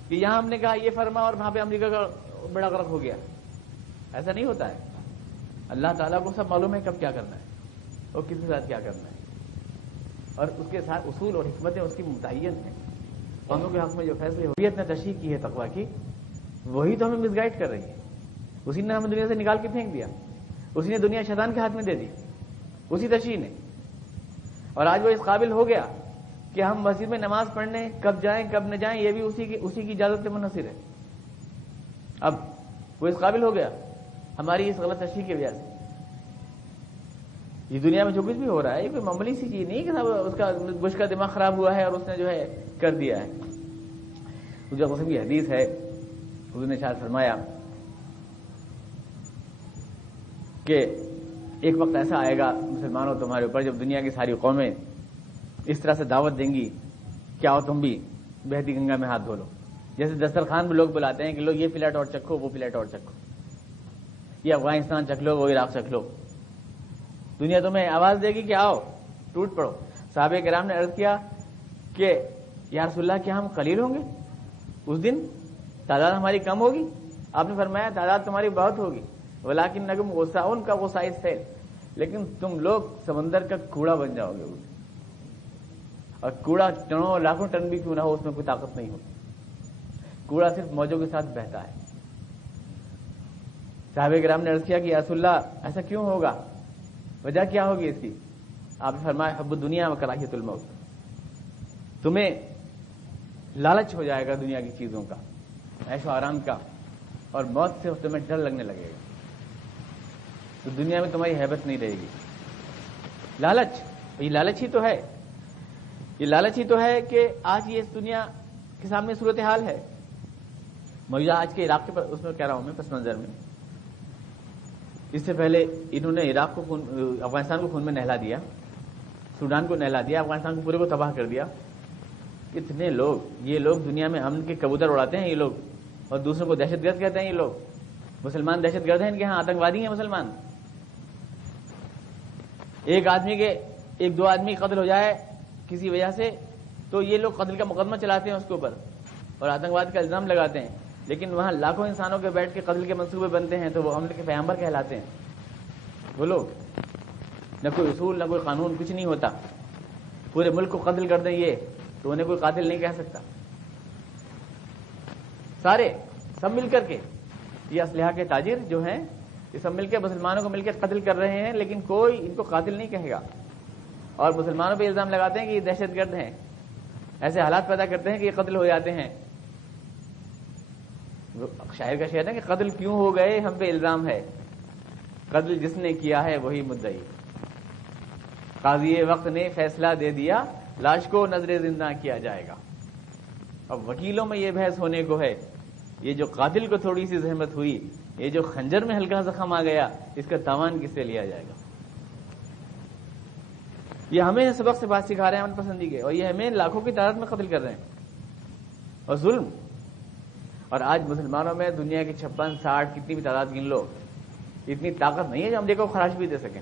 کہ یہاں ہم نے کہا یہ فرما اور وہاں پہ امریکہ کا بڑا غرق ہو گیا. ایسا نہیں ہوتا ہے. اللہ تعالیٰ کو سب معلوم ہے کب کیا کرنا ہے اور کس کے ساتھ کیا کرنا ہے، اور اس کے ساتھ اصول اور حکمتیں اس کی متعین ہیں. قوموں کے حق میں جو فیصلے حریت نے تشریح کی ہے تقویٰ کی، وہی تو ہمیں مس گائڈ کر رہی ہے. اسی نے ہمیں دنیا سے نکال کے پھینک دیا، اسی نے دنیا شیطان کے ہاتھ میں دے دی، اسی تشریح نے. اور آج وہ اس قابل ہو گیا کہ ہم مسجد میں نماز پڑھنے کب جائیں کب نہ جائیں یہ بھی اسی کی اجازت سے منحصر ہے. اب وہ اس قابل ہو گیا ہماری اس غلط تشریح کی وجہ سے. یہ دنیا میں جو کچھ بھی ہو رہا ہے یہ کوئی معمولی سی چیز نہیں کہ اس کا بش کا دماغ خراب ہوا ہے اور اس نے جو ہے کر دیا ہے. جو قسم کی حدیث ہے حضور نے ارشاد فرمایا کہ ایک وقت ایسا آئے گا مسلمانوں تمہارے اوپر جب دنیا کی ساری قومیں اس طرح سے دعوت دیں گی کہ آؤ تم بھی بہتی گنگا میں ہاتھ دھو لو. جیسے دسترخوان میں لوگ بلاتے ہیں کہ لوگ یہ پلیٹ اور چکھو وہ پلیٹ اور چکھو، یہ افغانستان چکھ لو وہ عراق چکھ لو. دنیا تمہیں آواز دے گی کہ آؤ ٹوٹ پڑو. صحابہ کرام نے عرض کیا کہ یا رسول اللہ کیا ہم قلیل ہوں گے اس دن، تعداد ہماری کم ہوگی؟ آپ نے فرمایا تعداد تمہاری بہت ہوگی، ولیکنکم غثاء کا غصاء السیل، لیکن تم لوگ سمندر کا کوڑا بن جاؤ گے. اور کوڑا ٹنوں لاکھوں ٹن بھی کیوں نہ ہو اس میں کوئی طاقت نہیں ہوتی. کوڑا صرف موجوں کے ساتھ بہتا ہے. صحابہ کرام نے عرض کیا کہ یا رسول اللہ ایسا کیوں ہوگا، وجہ کیا ہوگی اس کی؟ آپ نے فرمایا حب الدنیا و کراہیت الموت. تمہیں لالچ ہو جائے گا دنیا کی چیزوں کا، عیش و آرام کا، اور موت سے تمہیں ڈر لگنے لگے گا. تو دنیا میں تمہاری ہیبت نہیں رہے گی. لالچ، یہ لالچ ہی تو ہے، یہ لالچ ہی تو ہے کہ آج یہ اس دنیا کے سامنے صورتحال ہے. موجودہ آج کے عراق کے اس میں کہہ رہا ہوں میں پس منظر میں، اس سے پہلے انہوں نے عراق کو افغانستان کو خون میں نہلا دیا، سوڈان کو نہلا دیا، افغانستان کو پورے کو تباہ کر دیا. کتنے لوگ، یہ لوگ دنیا میں امن کے کبوتر اڑاتے ہیں یہ لوگ، اور دوسروں کو دہشت گرد کہتے ہیں یہ لوگ. مسلمان دہشت گرد ہیں ان کے ہاں، آتنکوادی ہیں مسلمان. ایک دو آدمی قتل ہو جائے کسی وجہ سے تو یہ لوگ قتل کا مقدمہ چلاتے ہیں اس کے اوپر اور آتنکواد کا الزام لگاتے ہیں. لیکن وہاں لاکھوں انسانوں کے بیٹھ کے قتل کے منصوبے بنتے ہیں تو وہ امن کے پیغمبر کہلاتے ہیں. وہ لوگ نہ کوئی اصول نہ کوئی قانون، کچھ نہیں ہوتا. پورے ملک کو قتل کر دیں یہ تو انہیں کوئی قاتل نہیں کہہ سکتا. سارے سب مل کر کے یہ اسلحہ کے تاجر جو ہیں یہ سب مل کے مسلمانوں کو مل کے قتل کر رہے ہیں، لیکن کوئی ان کو قاتل نہیں کہے گا. اور مسلمانوں پہ الزام لگاتے ہیں کہ یہ دہشت گرد ہیں، ایسے حالات پیدا کرتے ہیں کہ یہ قتل ہو جاتے ہیں. شاعر کا شعر ہے کہ قتل کیوں ہو گئے ہم پہ الزام ہے، قتل جس نے کیا ہے وہی مدعی. قاضی وقت نے فیصلہ دے دیا لاش کو نظر زندہ کیا جائے گا. اب وکیلوں میں یہ بحث ہونے کو ہے، یہ جو قاتل کو تھوڑی سی زحمت ہوئی، یہ جو خنجر میں ہلکا زخم آ گیا، اس کا تاوان کس سے لیا جائے گا. یہ ہمیں سبق سے بات سکھا رہے ہیں امن پسندی کے، اور یہ ہمیں لاکھوں کی تعداد میں قتل کر رہے ہیں اور ظلم. اور آج مسلمانوں میں دنیا کی 56 60 کتنی بھی تعداد گن لو، اتنی طاقت نہیں ہے جو امریکہ کو خراش بھی دے سکیں.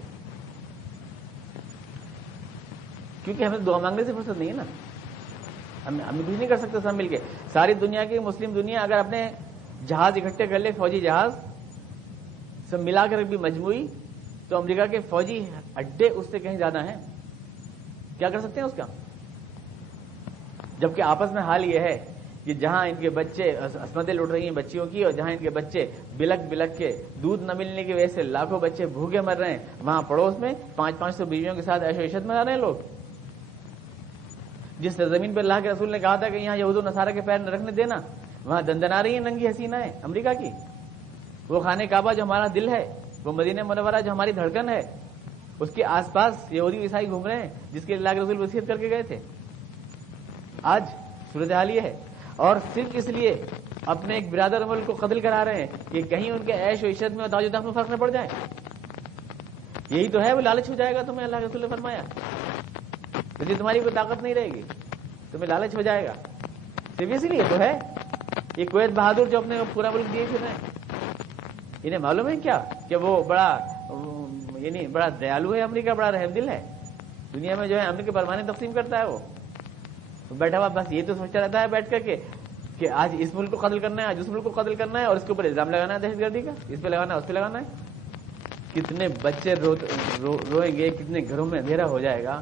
کیونکہ ہمیں دعا مانگنے سے فرصت نہیں ہے نا، ہم کچھ نہیں کر سکتے سب مل کے. ساری دنیا کی مسلم دنیا اگر اپنے جہاز اکٹھے کر لے، فوجی جہاز سب ملا کر بھی مجموعی، تو امریکہ کے فوجی اڈے اس سے کہیں زیادہ ہیں. کیا کر سکتے ہیں اس کا؟ جبکہ آپس میں حال یہ ہے کہ جہاں ان کے بچے عصمتیں لوٹ رہی ہیں بچیوں کی، اور جہاں ان کے بچے بلک بلک کے دودھ نہ ملنے کی وجہ سے لاکھوں بچے بھوکے مر رہے ہیں، وہاں پڑوس میں 500 بیویوں کے ساتھ عیش و عشرت میں رہ رہے ہیں لوگ. جس زمین پر اللہ کے رسول نے کہا تھا کہ یہاں یہود و نصارہ کے پیر نہ رکھنے دینا، وہاں دندنا رہی ہیں ننگی حسینائیں امریکہ کی. وہ خانہ کعبہ جو ہمارا دل ہے، وہ مدینہ منورہ جو ہماری دھڑکن ہے، اس کے آس پاس یہودی عیسائی گھوم رہے ہیں جس کے اللہ کے رسول وصیت کر کے گئے تھے. آج صورتحال یہ ہے، اور صرف اس لیے اپنے ایک برادر ملک کو قتل کرا رہے ہیں کہ کہیں ان کے عیش و عشرت میں اور تاج و تخت میں فرق نہ پڑ جائے. یہی تو ہے، وہ لالچ ہو جائے گا تمہیں. اللہ کے رسول نے فرمایا یعنی تمہاری کوئی طاقت نہیں رہے گی، تمہیں لالچ ہو جائے گا. صرف اسی لیے تو ہے یہ کویت بہادر جو اپنے پورا ملک دیے پھر رہے ہیں. انہیں معلوم ہے کیا کہ وہ بڑا دیالو ہے امریکہ، بڑا رحم دل ہے. دنیا میں جو ہے امن کے پروانے تقسیم کرتا ہے وہ. بیٹھا ہوا بس یہ تو سوچتا رہتا ہے بیٹھ کر کے کہ آج اس ملک کو قتل کرنا ہے، آج اس ملک کو قتل کرنا ہے، اور اس کے اوپر الزام لگانا ہے دہشت گردی کا، اس پہ لگانا ہے اس پہ لگانا ہے. کتنے بچے روئیں گے، کتنے گھروں میں اندھیرا ہو جائے گا،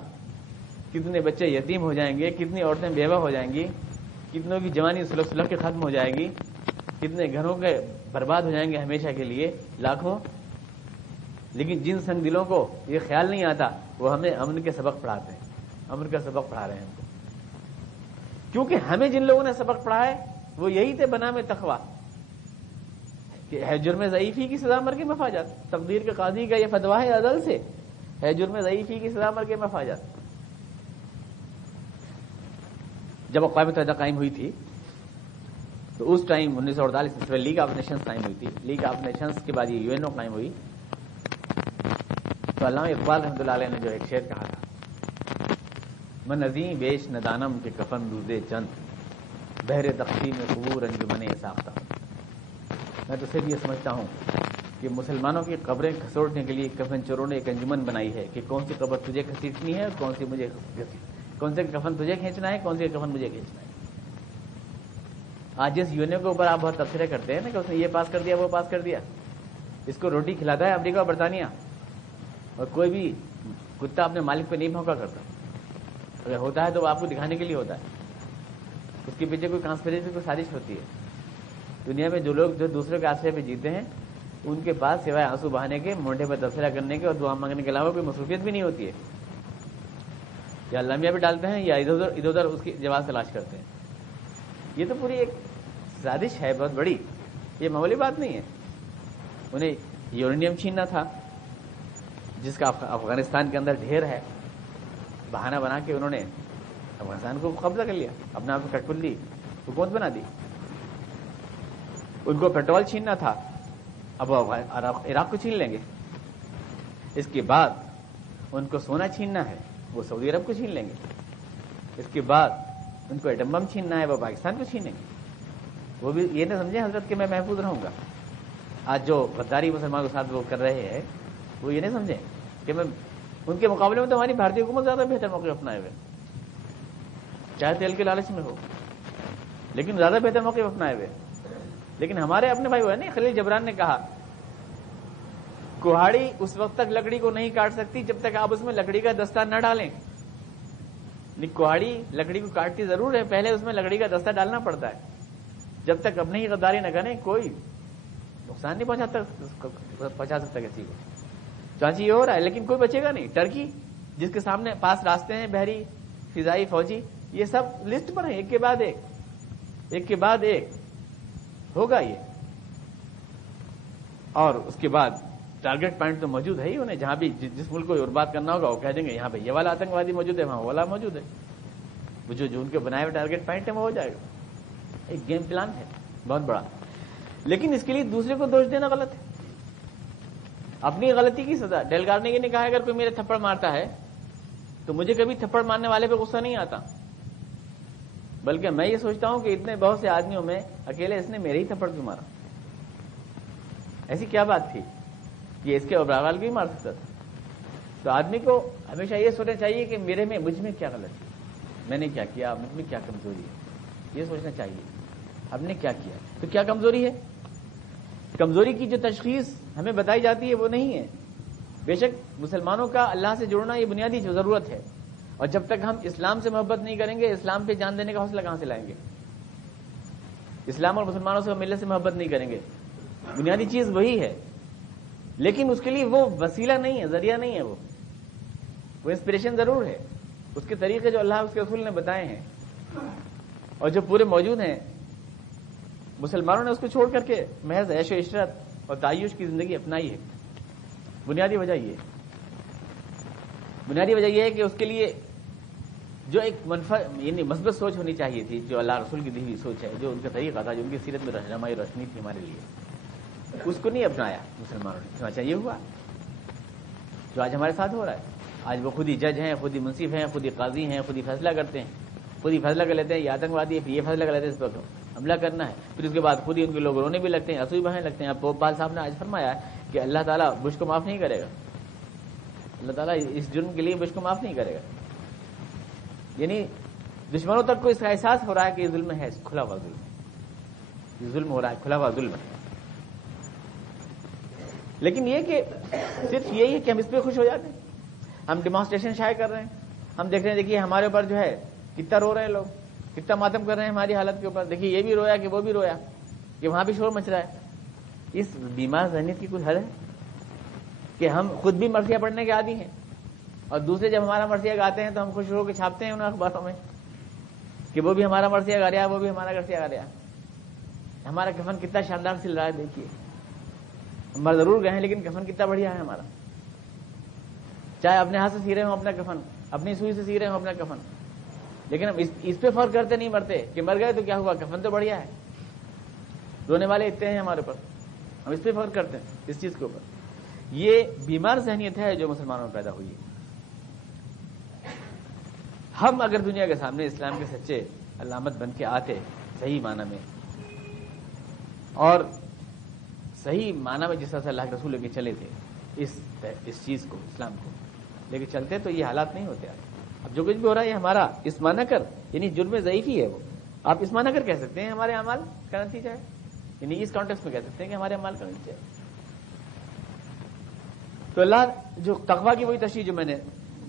کتنے بچے یتیم ہو جائیں گے، کتنی عورتیں بیوہ ہو جائیں گی، کتنوں کی جوانی سلگ کے ختم ہو جائے گی، کتنے گھروں کے برباد ہو جائیں گے ہمیشہ کے لیے، لاکھوں. لیکن جن سنگ دلوں کو یہ خیال نہیں آتا وہ ہمیں امن کے سبق پڑھاتے ہیں، امن کا سبق پڑھا رہے ہیں ہم کو. کیونکہ ہمیں جن لوگوں نے سبق پڑھا ہے وہ یہی تھے بنام تقویٰ کہ ہے جرم ضعیفی کی سزا مرگ مفاجات. تقدیر کے قاضی کا یہ فتویٰ ہے عدل سے، ہے جرم ضعیفی کی سزا مرگ مفاجات. جب اقوام متحدہ قائم ہوئی تھی تو اس ٹائم 1948 میں لیگ آف نیشنز قائم ہوئی تھی. لیگ آف نیشنز کے بعد یہ یو این او قائم ہوئی. تو علامہ اقبال رحمۃ اللہ علیہ نے جو ایک شعر کہا تھا، من ازیں بیش ندانم کے کفن روزے چند بہر تقسیم قبور انجمن ساختہ. میں تو صرف یہ سمجھتا ہوں کہ مسلمانوں کی قبریں کھسوٹنے کے لیے کفن چوروں نے ایک انجمن بنائی ہے کہ کون سی قبر تجھے کھسیٹنی ہے، کون سی مجھے، کون سے کفن تجھے کھینچنا ہے، کون سے کفن مجھے کھینچنا ہے. آج جس یونین کے اوپر آپ بہت تبصرے کرتے ہیں نا کہ اس نے یہ پاس کر دیا وہ پاس کر دیا، اس کو روٹی کھلاتا ہے امریکہ اور برطانیہ، اور کوئی بھی کتا اپنے مالک پہ نہیں بھونکا کرتا. اگر ہوتا ہے تو وہ آپ کو دکھانے کے لیے ہوتا ہے، اس کے پیچھے کوئی کانسپریسی کوئی سازش ہوتی ہے. دنیا میں جو لوگ جو دوسرے کے آسرے پہ جیتے ہیں ان کے پاس سوائے آنسو بہانے کے، مونڈے پہ تبصرہ کرنے کے اور دعا مانگنے کے علاوہ کوئی مصروفیت بھی نہیں ہوتی ہے. یا لامیہ بھی ڈالتے ہیں یا ادھر ادھر اس کی جواب تلاش کرتے ہیں. یہ تو پوری ایک سازش ہے بہت بڑی، یہ معمولی بات نہیں ہے. انہیں یورینیم چھیننا تھا جس کا افغانستان کے اندر ڈھیر ہے، بہانہ بنا کے انہوں نے افغانستان کو قبضہ کر لیا، اپنے آپ کو کٹپلی حکومت بنا دی. ان کو پیٹرول چھیننا تھا، اب وہ عراق کو چھین لیں گے. اس کے بعد ان کو سونا چھیننا ہے، وہ سعودی عرب کو چھین لیں گے. اس کے بعد ان کو ایٹم بم چھیننا ہے، وہ پاکستان کو چھینیں گے. وہ بھی یہ نہ سمجھیں حضرت کہ میں محفوظ رہوں گا. آج جو غداری مسلمانوں کے ساتھ وہ کر رہے ہیں وہ یہ نہیں سمجھیں کہ میں ان کے مقابلے میں تو ہماری بھارتی حکومت زیادہ بہتر موقع اپنائے ہوئے، چاہے تیل کے لالچ میں ہو لیکن زیادہ بہتر موقع اپنائے ہوئے. لیکن ہمارے اپنے بھائی ہوئے نا، خلیل جبران نے کہا کہاڑی اس وقت تک لکڑی کو نہیں کاٹ سکتی جب تک آپ اس میں لکڑی کا دستہ نہ ڈالیں. کہاڑی لکڑی کو کاٹتی ضرور ہے، پہلے اس میں لکڑی کا دستہ ڈالنا پڑتا ہے. جب تک اپنی ہی غداری نہ کریں کوئی نقصان نہیں پہنچا سکتا کسی کو. چانچی یہ ہو رہا ہے لیکن کوئی بچے گا نہیں. ٹرکی جس کے سامنے پاس راستے ہیں، بحری، فضائی، فوجی، یہ سب لسٹ پر ہیں، ایک کے بعد ایک، ایک کے بعد ایک ہوگا یہ. اور اس کے بعد ٹارگٹ پوائنٹ تو موجود ہے ہی انہیں، جہاں بھی جس ملک کو برباد کرنا ہوگا وہ کہہ دیں گے یہاں پہ یہ والا آتنکوادی موجود ہے، وہاں والا موجود ہے. وہ جو ان کے بنائے ہوئے ٹارگٹ پوائنٹ ہے وہ ہو جائے گا. ایک گیم پلان ہے بہت بڑا. لیکن اس کے لیے دوسرے کو دوش دینا غلط ہے. اپنی غلطی کی سزا. ڈیل کارنیگی نے کہا اگر کوئی میرے تھپڑ مارتا ہے تو مجھے کبھی تھپڑ مارنے والے پہ غصہ نہیں آتا، بلکہ میں یہ سوچتا ہوں کہ اتنے بہت سے آدمیوں میں اکیلے اس نے میرے ہی تھپڑ کیوں مارا. ایسی کیا بات تھی کہ اس کے ابراغال بھی مار سکتا تھا. تو آدمی کو ہمیشہ یہ سوچنا چاہیے کہ مجھ میں کیا غلط ہے، میں نے کیا کیا، مجھ میں کیا کمزوری ہے، یہ سوچنا چاہیے. ہم نے کیا کیا تو کیا کمزوری ہے. کمزوری کی جو تشخیص ہمیں بتائی جاتی ہے وہ نہیں ہے. بے شک مسلمانوں کا اللہ سے جڑنا یہ بنیادی جو ضرورت ہے، اور جب تک ہم اسلام سے محبت نہیں کریں گے اسلام پہ جان دینے کا حوصلہ کہاں سے لائیں گے. اسلام اور مسلمانوں سے ملت سے محبت نہیں کریں گے. بنیادی چیز وہی ہے. لیکن اس کے لیے وہ وسیلہ نہیں ہے، ذریعہ نہیں ہے. وہ انسپریشن ضرور ہے. اس کے طریقے جو اللہ اس کے رسول نے بتائے ہیں اور جو پورے موجود ہیں، مسلمانوں نے اس کو چھوڑ کر کے محض عیش و عشرت اور تعیش کی زندگی اپنائی ہے. بنیادی وجہ یہ ہے کہ اس کے لیے جو ایک یعنی مثبت سوچ ہونی چاہیے تھی، جو اللہ رسول کی دی ہوئی سوچ ہے، جو ان کا طریقہ تھا، جو ان کی سیرت میں رہنمائی روشنی تھی ہمارے لیے، اس کو نہیں اپنایا مسلمانوں نے. چنانچہ یہ ہوا جو آج ہمارے ساتھ ہو رہا ہے. آج وہ خود ہی جج ہیں، خود ہی منصف ہیں، خود ہی قاضی ہیں، خود ہی فیصلہ کرتے ہیں، خود ہی فیصلہ کر لیتے ہیں یہ آتنکوادی ہے، پھر یہ فیصلہ کر لیتے ہیں اس پر حملہ کرنا ہے، پھر اس کے بعد خود ہی ان کے لوگ رونے بھی لگتے ہیں، آنسو بھی بہانے لگتے ہیں. اب پوپ پال صاحب نے آج فرمایا کہ اللہ تعالیٰ بش کو معاف نہیں کرے گا. اللہ تعالیٰ اس جرم کے لیے بش کو معاف نہیں کرے گا. یعنی دشمنوں تک کو اس کا احساس ہو رہا ہے کہ یہ ظلم ہے، کھلا ہوا ظلم ہے، یہ ظلم ہو رہا ہے، کھلا ہوا ظلم ہے. لیکن یہ کہ صرف یہی ہے کہ ہم اس پہ خوش ہو جاتے ہیں. ہم ڈیمانسٹریشن شائع کر رہے ہیں، ہم دیکھ رہے ہیں دیکھیے ہمارے اوپر جو ہے کتنا رو رہے ہیں لوگ، کتنا ماتم کر رہے ہیں ہماری حالت کے اوپر. دیکھیے یہ بھی رویا کہ وہ بھی رویا، کہ وہاں بھی شور مچ رہا ہے. اس بیمار ذہنیت کی کوئی حد ہے کہ ہم خود بھی مرثیہ پڑھنے کے عادی ہیں اور دوسرے جب ہمارا مرثیہ گاتے ہیں تو ہم خوش ہو کے چھاپتے ہیں ان اخباروں میں کہ وہ بھی ہمارا مرثیہ گا رہا ہے، وہ بھی ہمارا مرثیہ گا رہا ہے. ہمارا کفن کتنا شاندار سل رہا ہے، دیکھیے ہم مر ضرور گئے ہیں لیکن کفن کتنا بڑھیا ہے ہمارا. چاہے اپنے ہاتھ سے سی رہے ہوں اپنا کفن، اپنی سوئی سے سی رہے ہوں اپنا کفن، لیکن ہم اس پہ فرق کرتے نہیں مرتے کہ مر گئے تو کیا ہوا، کفن تو بڑھیا ہے. رونے والے اتنے ہیں ہمارے اوپر، ہم اس پہ فرق کرتے ہیں اس چیز کے اوپر. یہ بیمار ذہنیت ہے جو مسلمانوں میں پیدا ہوئی ہے. ہم اگر دنیا کے سامنے اسلام کے سچے علامت بن کے آتے صحیح معنی میں، اور صحیح معنی میں جس طرح سے اللہ کے رسول لے کے چلے تھے اس چیز کو، اسلام کو لے کے چلتے، تو یہ حالات نہیں ہوتے. اب جو کچھ بھی ہو رہا ہے یہ ہمارا اس معنی کر، یعنی جرم ضعیفی ہے وہ، آپ اس معنی کر کہہ سکتے ہیں ہمارے اعمال کا نتیجہ ہے، یعنی اس کانٹیکسٹ میں کہہ سکتے ہیں کہ ہمارے اعمال کا نتیجہ ہے. تو اللہ جو تقویٰ کی وہی تشریح جو میں نے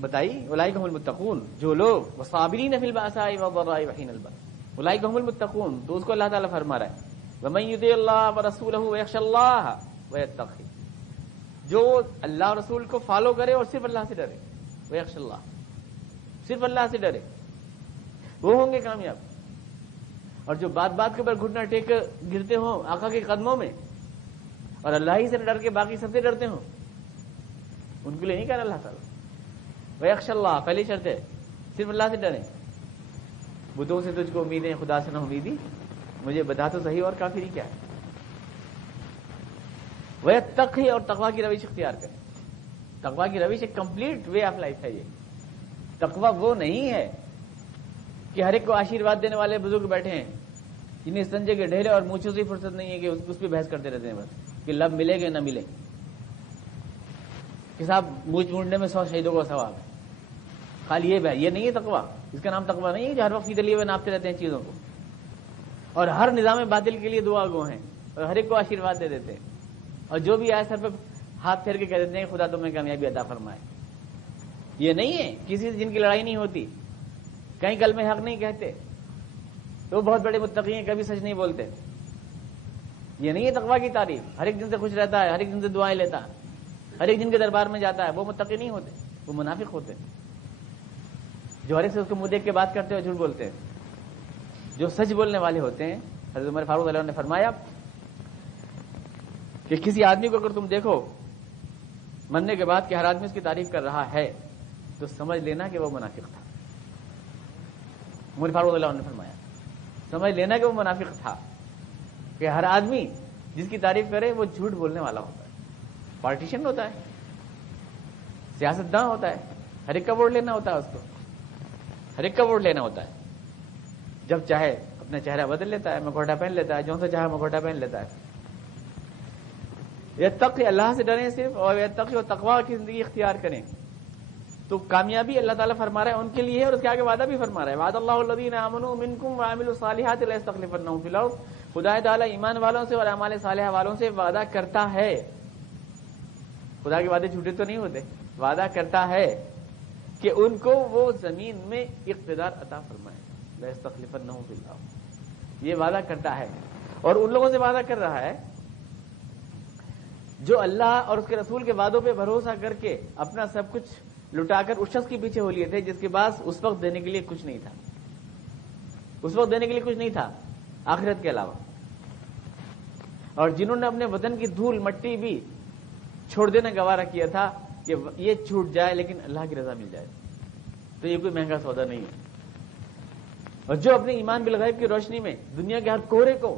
بتائی، اولئک هم المتقون، جو لوگ والصابرین فی البأساء والضراء وحین البأس، اولئک هم المتقون، تو اس کو اللہ تعالیٰ فرما رہا ہے ومن یطع اللہ ورسولہ ویخشى اللہ ویتقی، جو اللہ اور رسول کو فالو کرے اور صرف اللہ سے ڈرے، ویخشى اللہ، صرف اللہ سے ڈرے، وہ ہوں گے کامیاب. اور جو بات بات کے اوپر گھٹنا ٹیک کر گرتے ہوں آقا کے قدموں میں اور اللہ ہی سے ڈر کے باقی سب سے ڈرتے ہوں، ان کے لیے نہیں کہہ رہا اللہ تعالیٰ ویخشى اللہ، پہلی شرط ہے صرف اللہ سے ڈریں. بتوں سے تجھ کو امیدیں خدا سے نہ امیدی، مجھے بتا تو صحیح اور کافری کیا ہے. ویتقی، اور تقویٰ کی روش اختیار کریں. تقویٰ کی روش ایک کمپلیٹ وے آف لائف ہے. یہ تقویٰ وہ نہیں ہے کہ ہر ایک کو آشیرواد دینے والے بزرگ بیٹھے ہیں جنہیں سنجے کے ڈھیرے اور مونچھوں سے فرصت نہیں ہے کہ اس پہ بحث کرتے رہتے ہیں بس کہ لب ملے گا نہ ملے، کہ صاحب مونچھ مونڈنے میں 100 شہیدوں کا ثواب ہے. خالی یہ نہیں ہے تقویٰ، اس کا نام تقویٰ نہیں ہے جو ہر وقت فیدے لیے ہوئے ناپتے رہتے ہیں چیزوں کو اور ہر نظام باطل کے لیے دعا گو ہیں اور ہر ایک کو آشیرواد دے دیتے ہیں اور جو بھی آئے سر پہ ہاتھ پھیر کے کہہ دیتے ہیں خدا تمہیں کامیابی عطا فرمائے. یہ نہیں ہے کسی سے جن کی لڑائی نہیں ہوتی، کہیں کلمہ حق نہیں کہتے، تو بہت بڑے متقی ہیں، کبھی سچ نہیں بولتے. یہ نہیں ہے تقویٰ کی تعریف. ہر ایک دن سے خوش رہتا ہے، ہر ایک دن سے دعائیں لیتا ہے، ہر ایک دن کے دربار میں جاتا ہے، وہ متقی نہیں ہوتے، وہ منافق ہوتے ہیں جو ہر ایک سے اس کو منہ دیکھ کے بات کرتے ہیں اور جھوٹ بولتے ہیں. جو سچ بولنے والے ہوتے ہیں، حضرت عمر فاروق علیہ نے فرمایا کہ کسی آدمی کو اگر تم دیکھو مرنے کے بعد کہ ہر آدمی اس کی تعریف کر رہا ہے تو سمجھ لینا کہ وہ منافق تھا. عمر فاروق علیہ نے فرمایا سمجھ لینا کہ وہ منافق تھا، کہ ہر آدمی جس کی تعریف کرے وہ جھوٹ بولنے والا ہوتا ہے، پارٹیشن ہوتا ہے، سیاستداں ہوتا ہے، ہر ایک کا ووٹ لینا ہوتا ہے، اس کو ہر ایک کا ووٹ لینا ہوتا ہے. جب چاہے اپنا چہرہ بدل لیتا ہے، مکھوٹا پہن لیتا ہے، جو سے چاہے مکھوٹا پہن لیتا ہے. یتقی، اللہ سے ڈریں صرف، اور یتقی اور تقویٰ کی زندگی اختیار کریں تو کامیابی اللہ تعالیٰ فرما رہا ہے ان کے لیے، اور اس کے آگے وعدہ بھی فرما رہا ہے وعد اللہ الذین آمنوا منکم وعملوا الصالحات لیستخلفنہم فی الارض. خدا تعالیٰ ایمان والوں سے اور اعمال صالحہ والوں سے وعدہ کرتا ہے. خدا کے وعدے جھوٹے تو نہیں ہوتے، وعدہ کرتا ہے کہ ان کو وہ زمین میں اقتدار عطا فرمائے. لیستخلفنہم فی الارض، یہ وعدہ کرتا ہے. اور ان لوگوں سے وعدہ کر رہا ہے جو اللہ اور اس کے رسول کے وعدوں پہ بھروسہ کر کے اپنا سب کچھ لٹا کر اس شخص کے پیچھے ہو لیے تھے جس کے پاس اس وقت دینے کے لیے کچھ نہیں تھا، اس وقت دینے کے لیے کچھ نہیں تھا آخرت کے علاوہ، اور جنہوں نے اپنے وطن کی دھول مٹی بھی چھوڑ دینا گوارا کیا تھا کہ یہ چھوٹ جائے لیکن اللہ کی رضا مل جائے، تو یہ کوئی مہنگا سودا نہیں ہے. اور جو اپنے ایمان بالغیب کی روشنی میں دنیا کے ہر کوہرے کو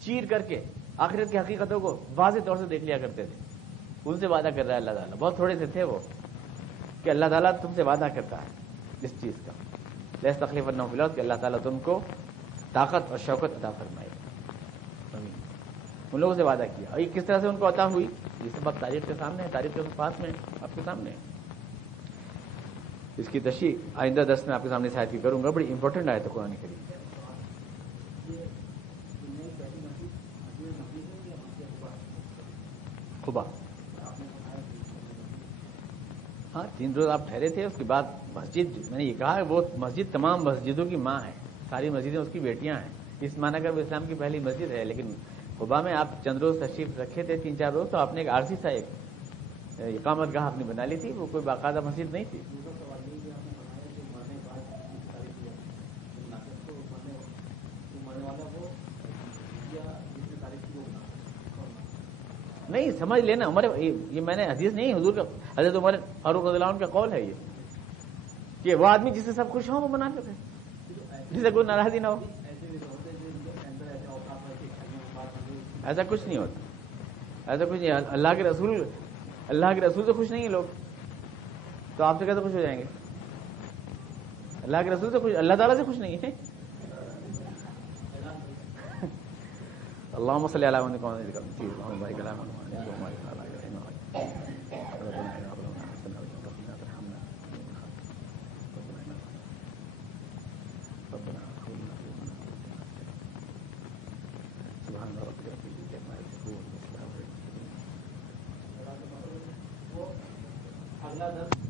چیر کر کے آخرت کی حقیقتوں کو واضح طور سے دیکھ لیا کرتے تھے، ان سے وعدہ کر رہا ہے اللہ تعالیٰ. بہت تھوڑے سے تھے وہ کہ اللہ تعالیٰ تم سے وعدہ کرتا ہے اس چیز کا، لیستخلفنہم فی الارض، کہ اللہ تعالیٰ تم کو طاقت اور شوکت عطا فرمائے. ان لوگوں سے وعدہ کیا، اور یہ کس طرح سے ان کو عطا ہوئی یہ سب اب تاریخ کے سامنے ہے، تاریخ کے صفحات میں آپ کے سامنے ہے. اس کی تشریح آئندہ درس میں آپ کے سامنے اس آیت کی کروں گا. بڑی امپورٹنٹ آیت ہے قرآن کریم. قبا, ہاں 3 روز آپ ٹھہرے تھے, اس کے بعد مسجد, میں نے یہ کہا ہے وہ مسجد تمام مسجدوں کی ماں ہے, ساری مسجدیں اس کی بیٹیاں ہیں, اس معنی کر وہ اسلام کی پہلی مسجد ہے. لیکن قبا میں آپ چند روز تشریف رکھے تھے, 3-4 روز, تو آپ نے ایک عارضی سا ایک اقامت گاہ اپنی بنا لی تھی, وہ کوئی باقاعدہ مسجد نہیں تھی. نہیں سمجھ لینا عمر, یہ میں نے حدیث نہیں, حضور کا, حضرت عمر فاروق رضی اللہ عنہ کا قول ہے یہ, کہ وہ آدمی جس سے سب خوش ہوں وہ مناتے تھے, جس سے کوئی ناراضی نہ ہو. ایسا کچھ نہیں ہوتا, ایسا کچھ نہیں. اللہ کے رسول سے خوش نہیں ہیں لوگ, تو آپ سے کیسے خوش ہو جائیں گے؟ اللہ کے رسول سے خوش, اللہ تعالیٰ سے خوش نہیں ہے. اللهم صل على محمد وعلى آل محمد اللهم بارك على محمد وعلى آل محمد.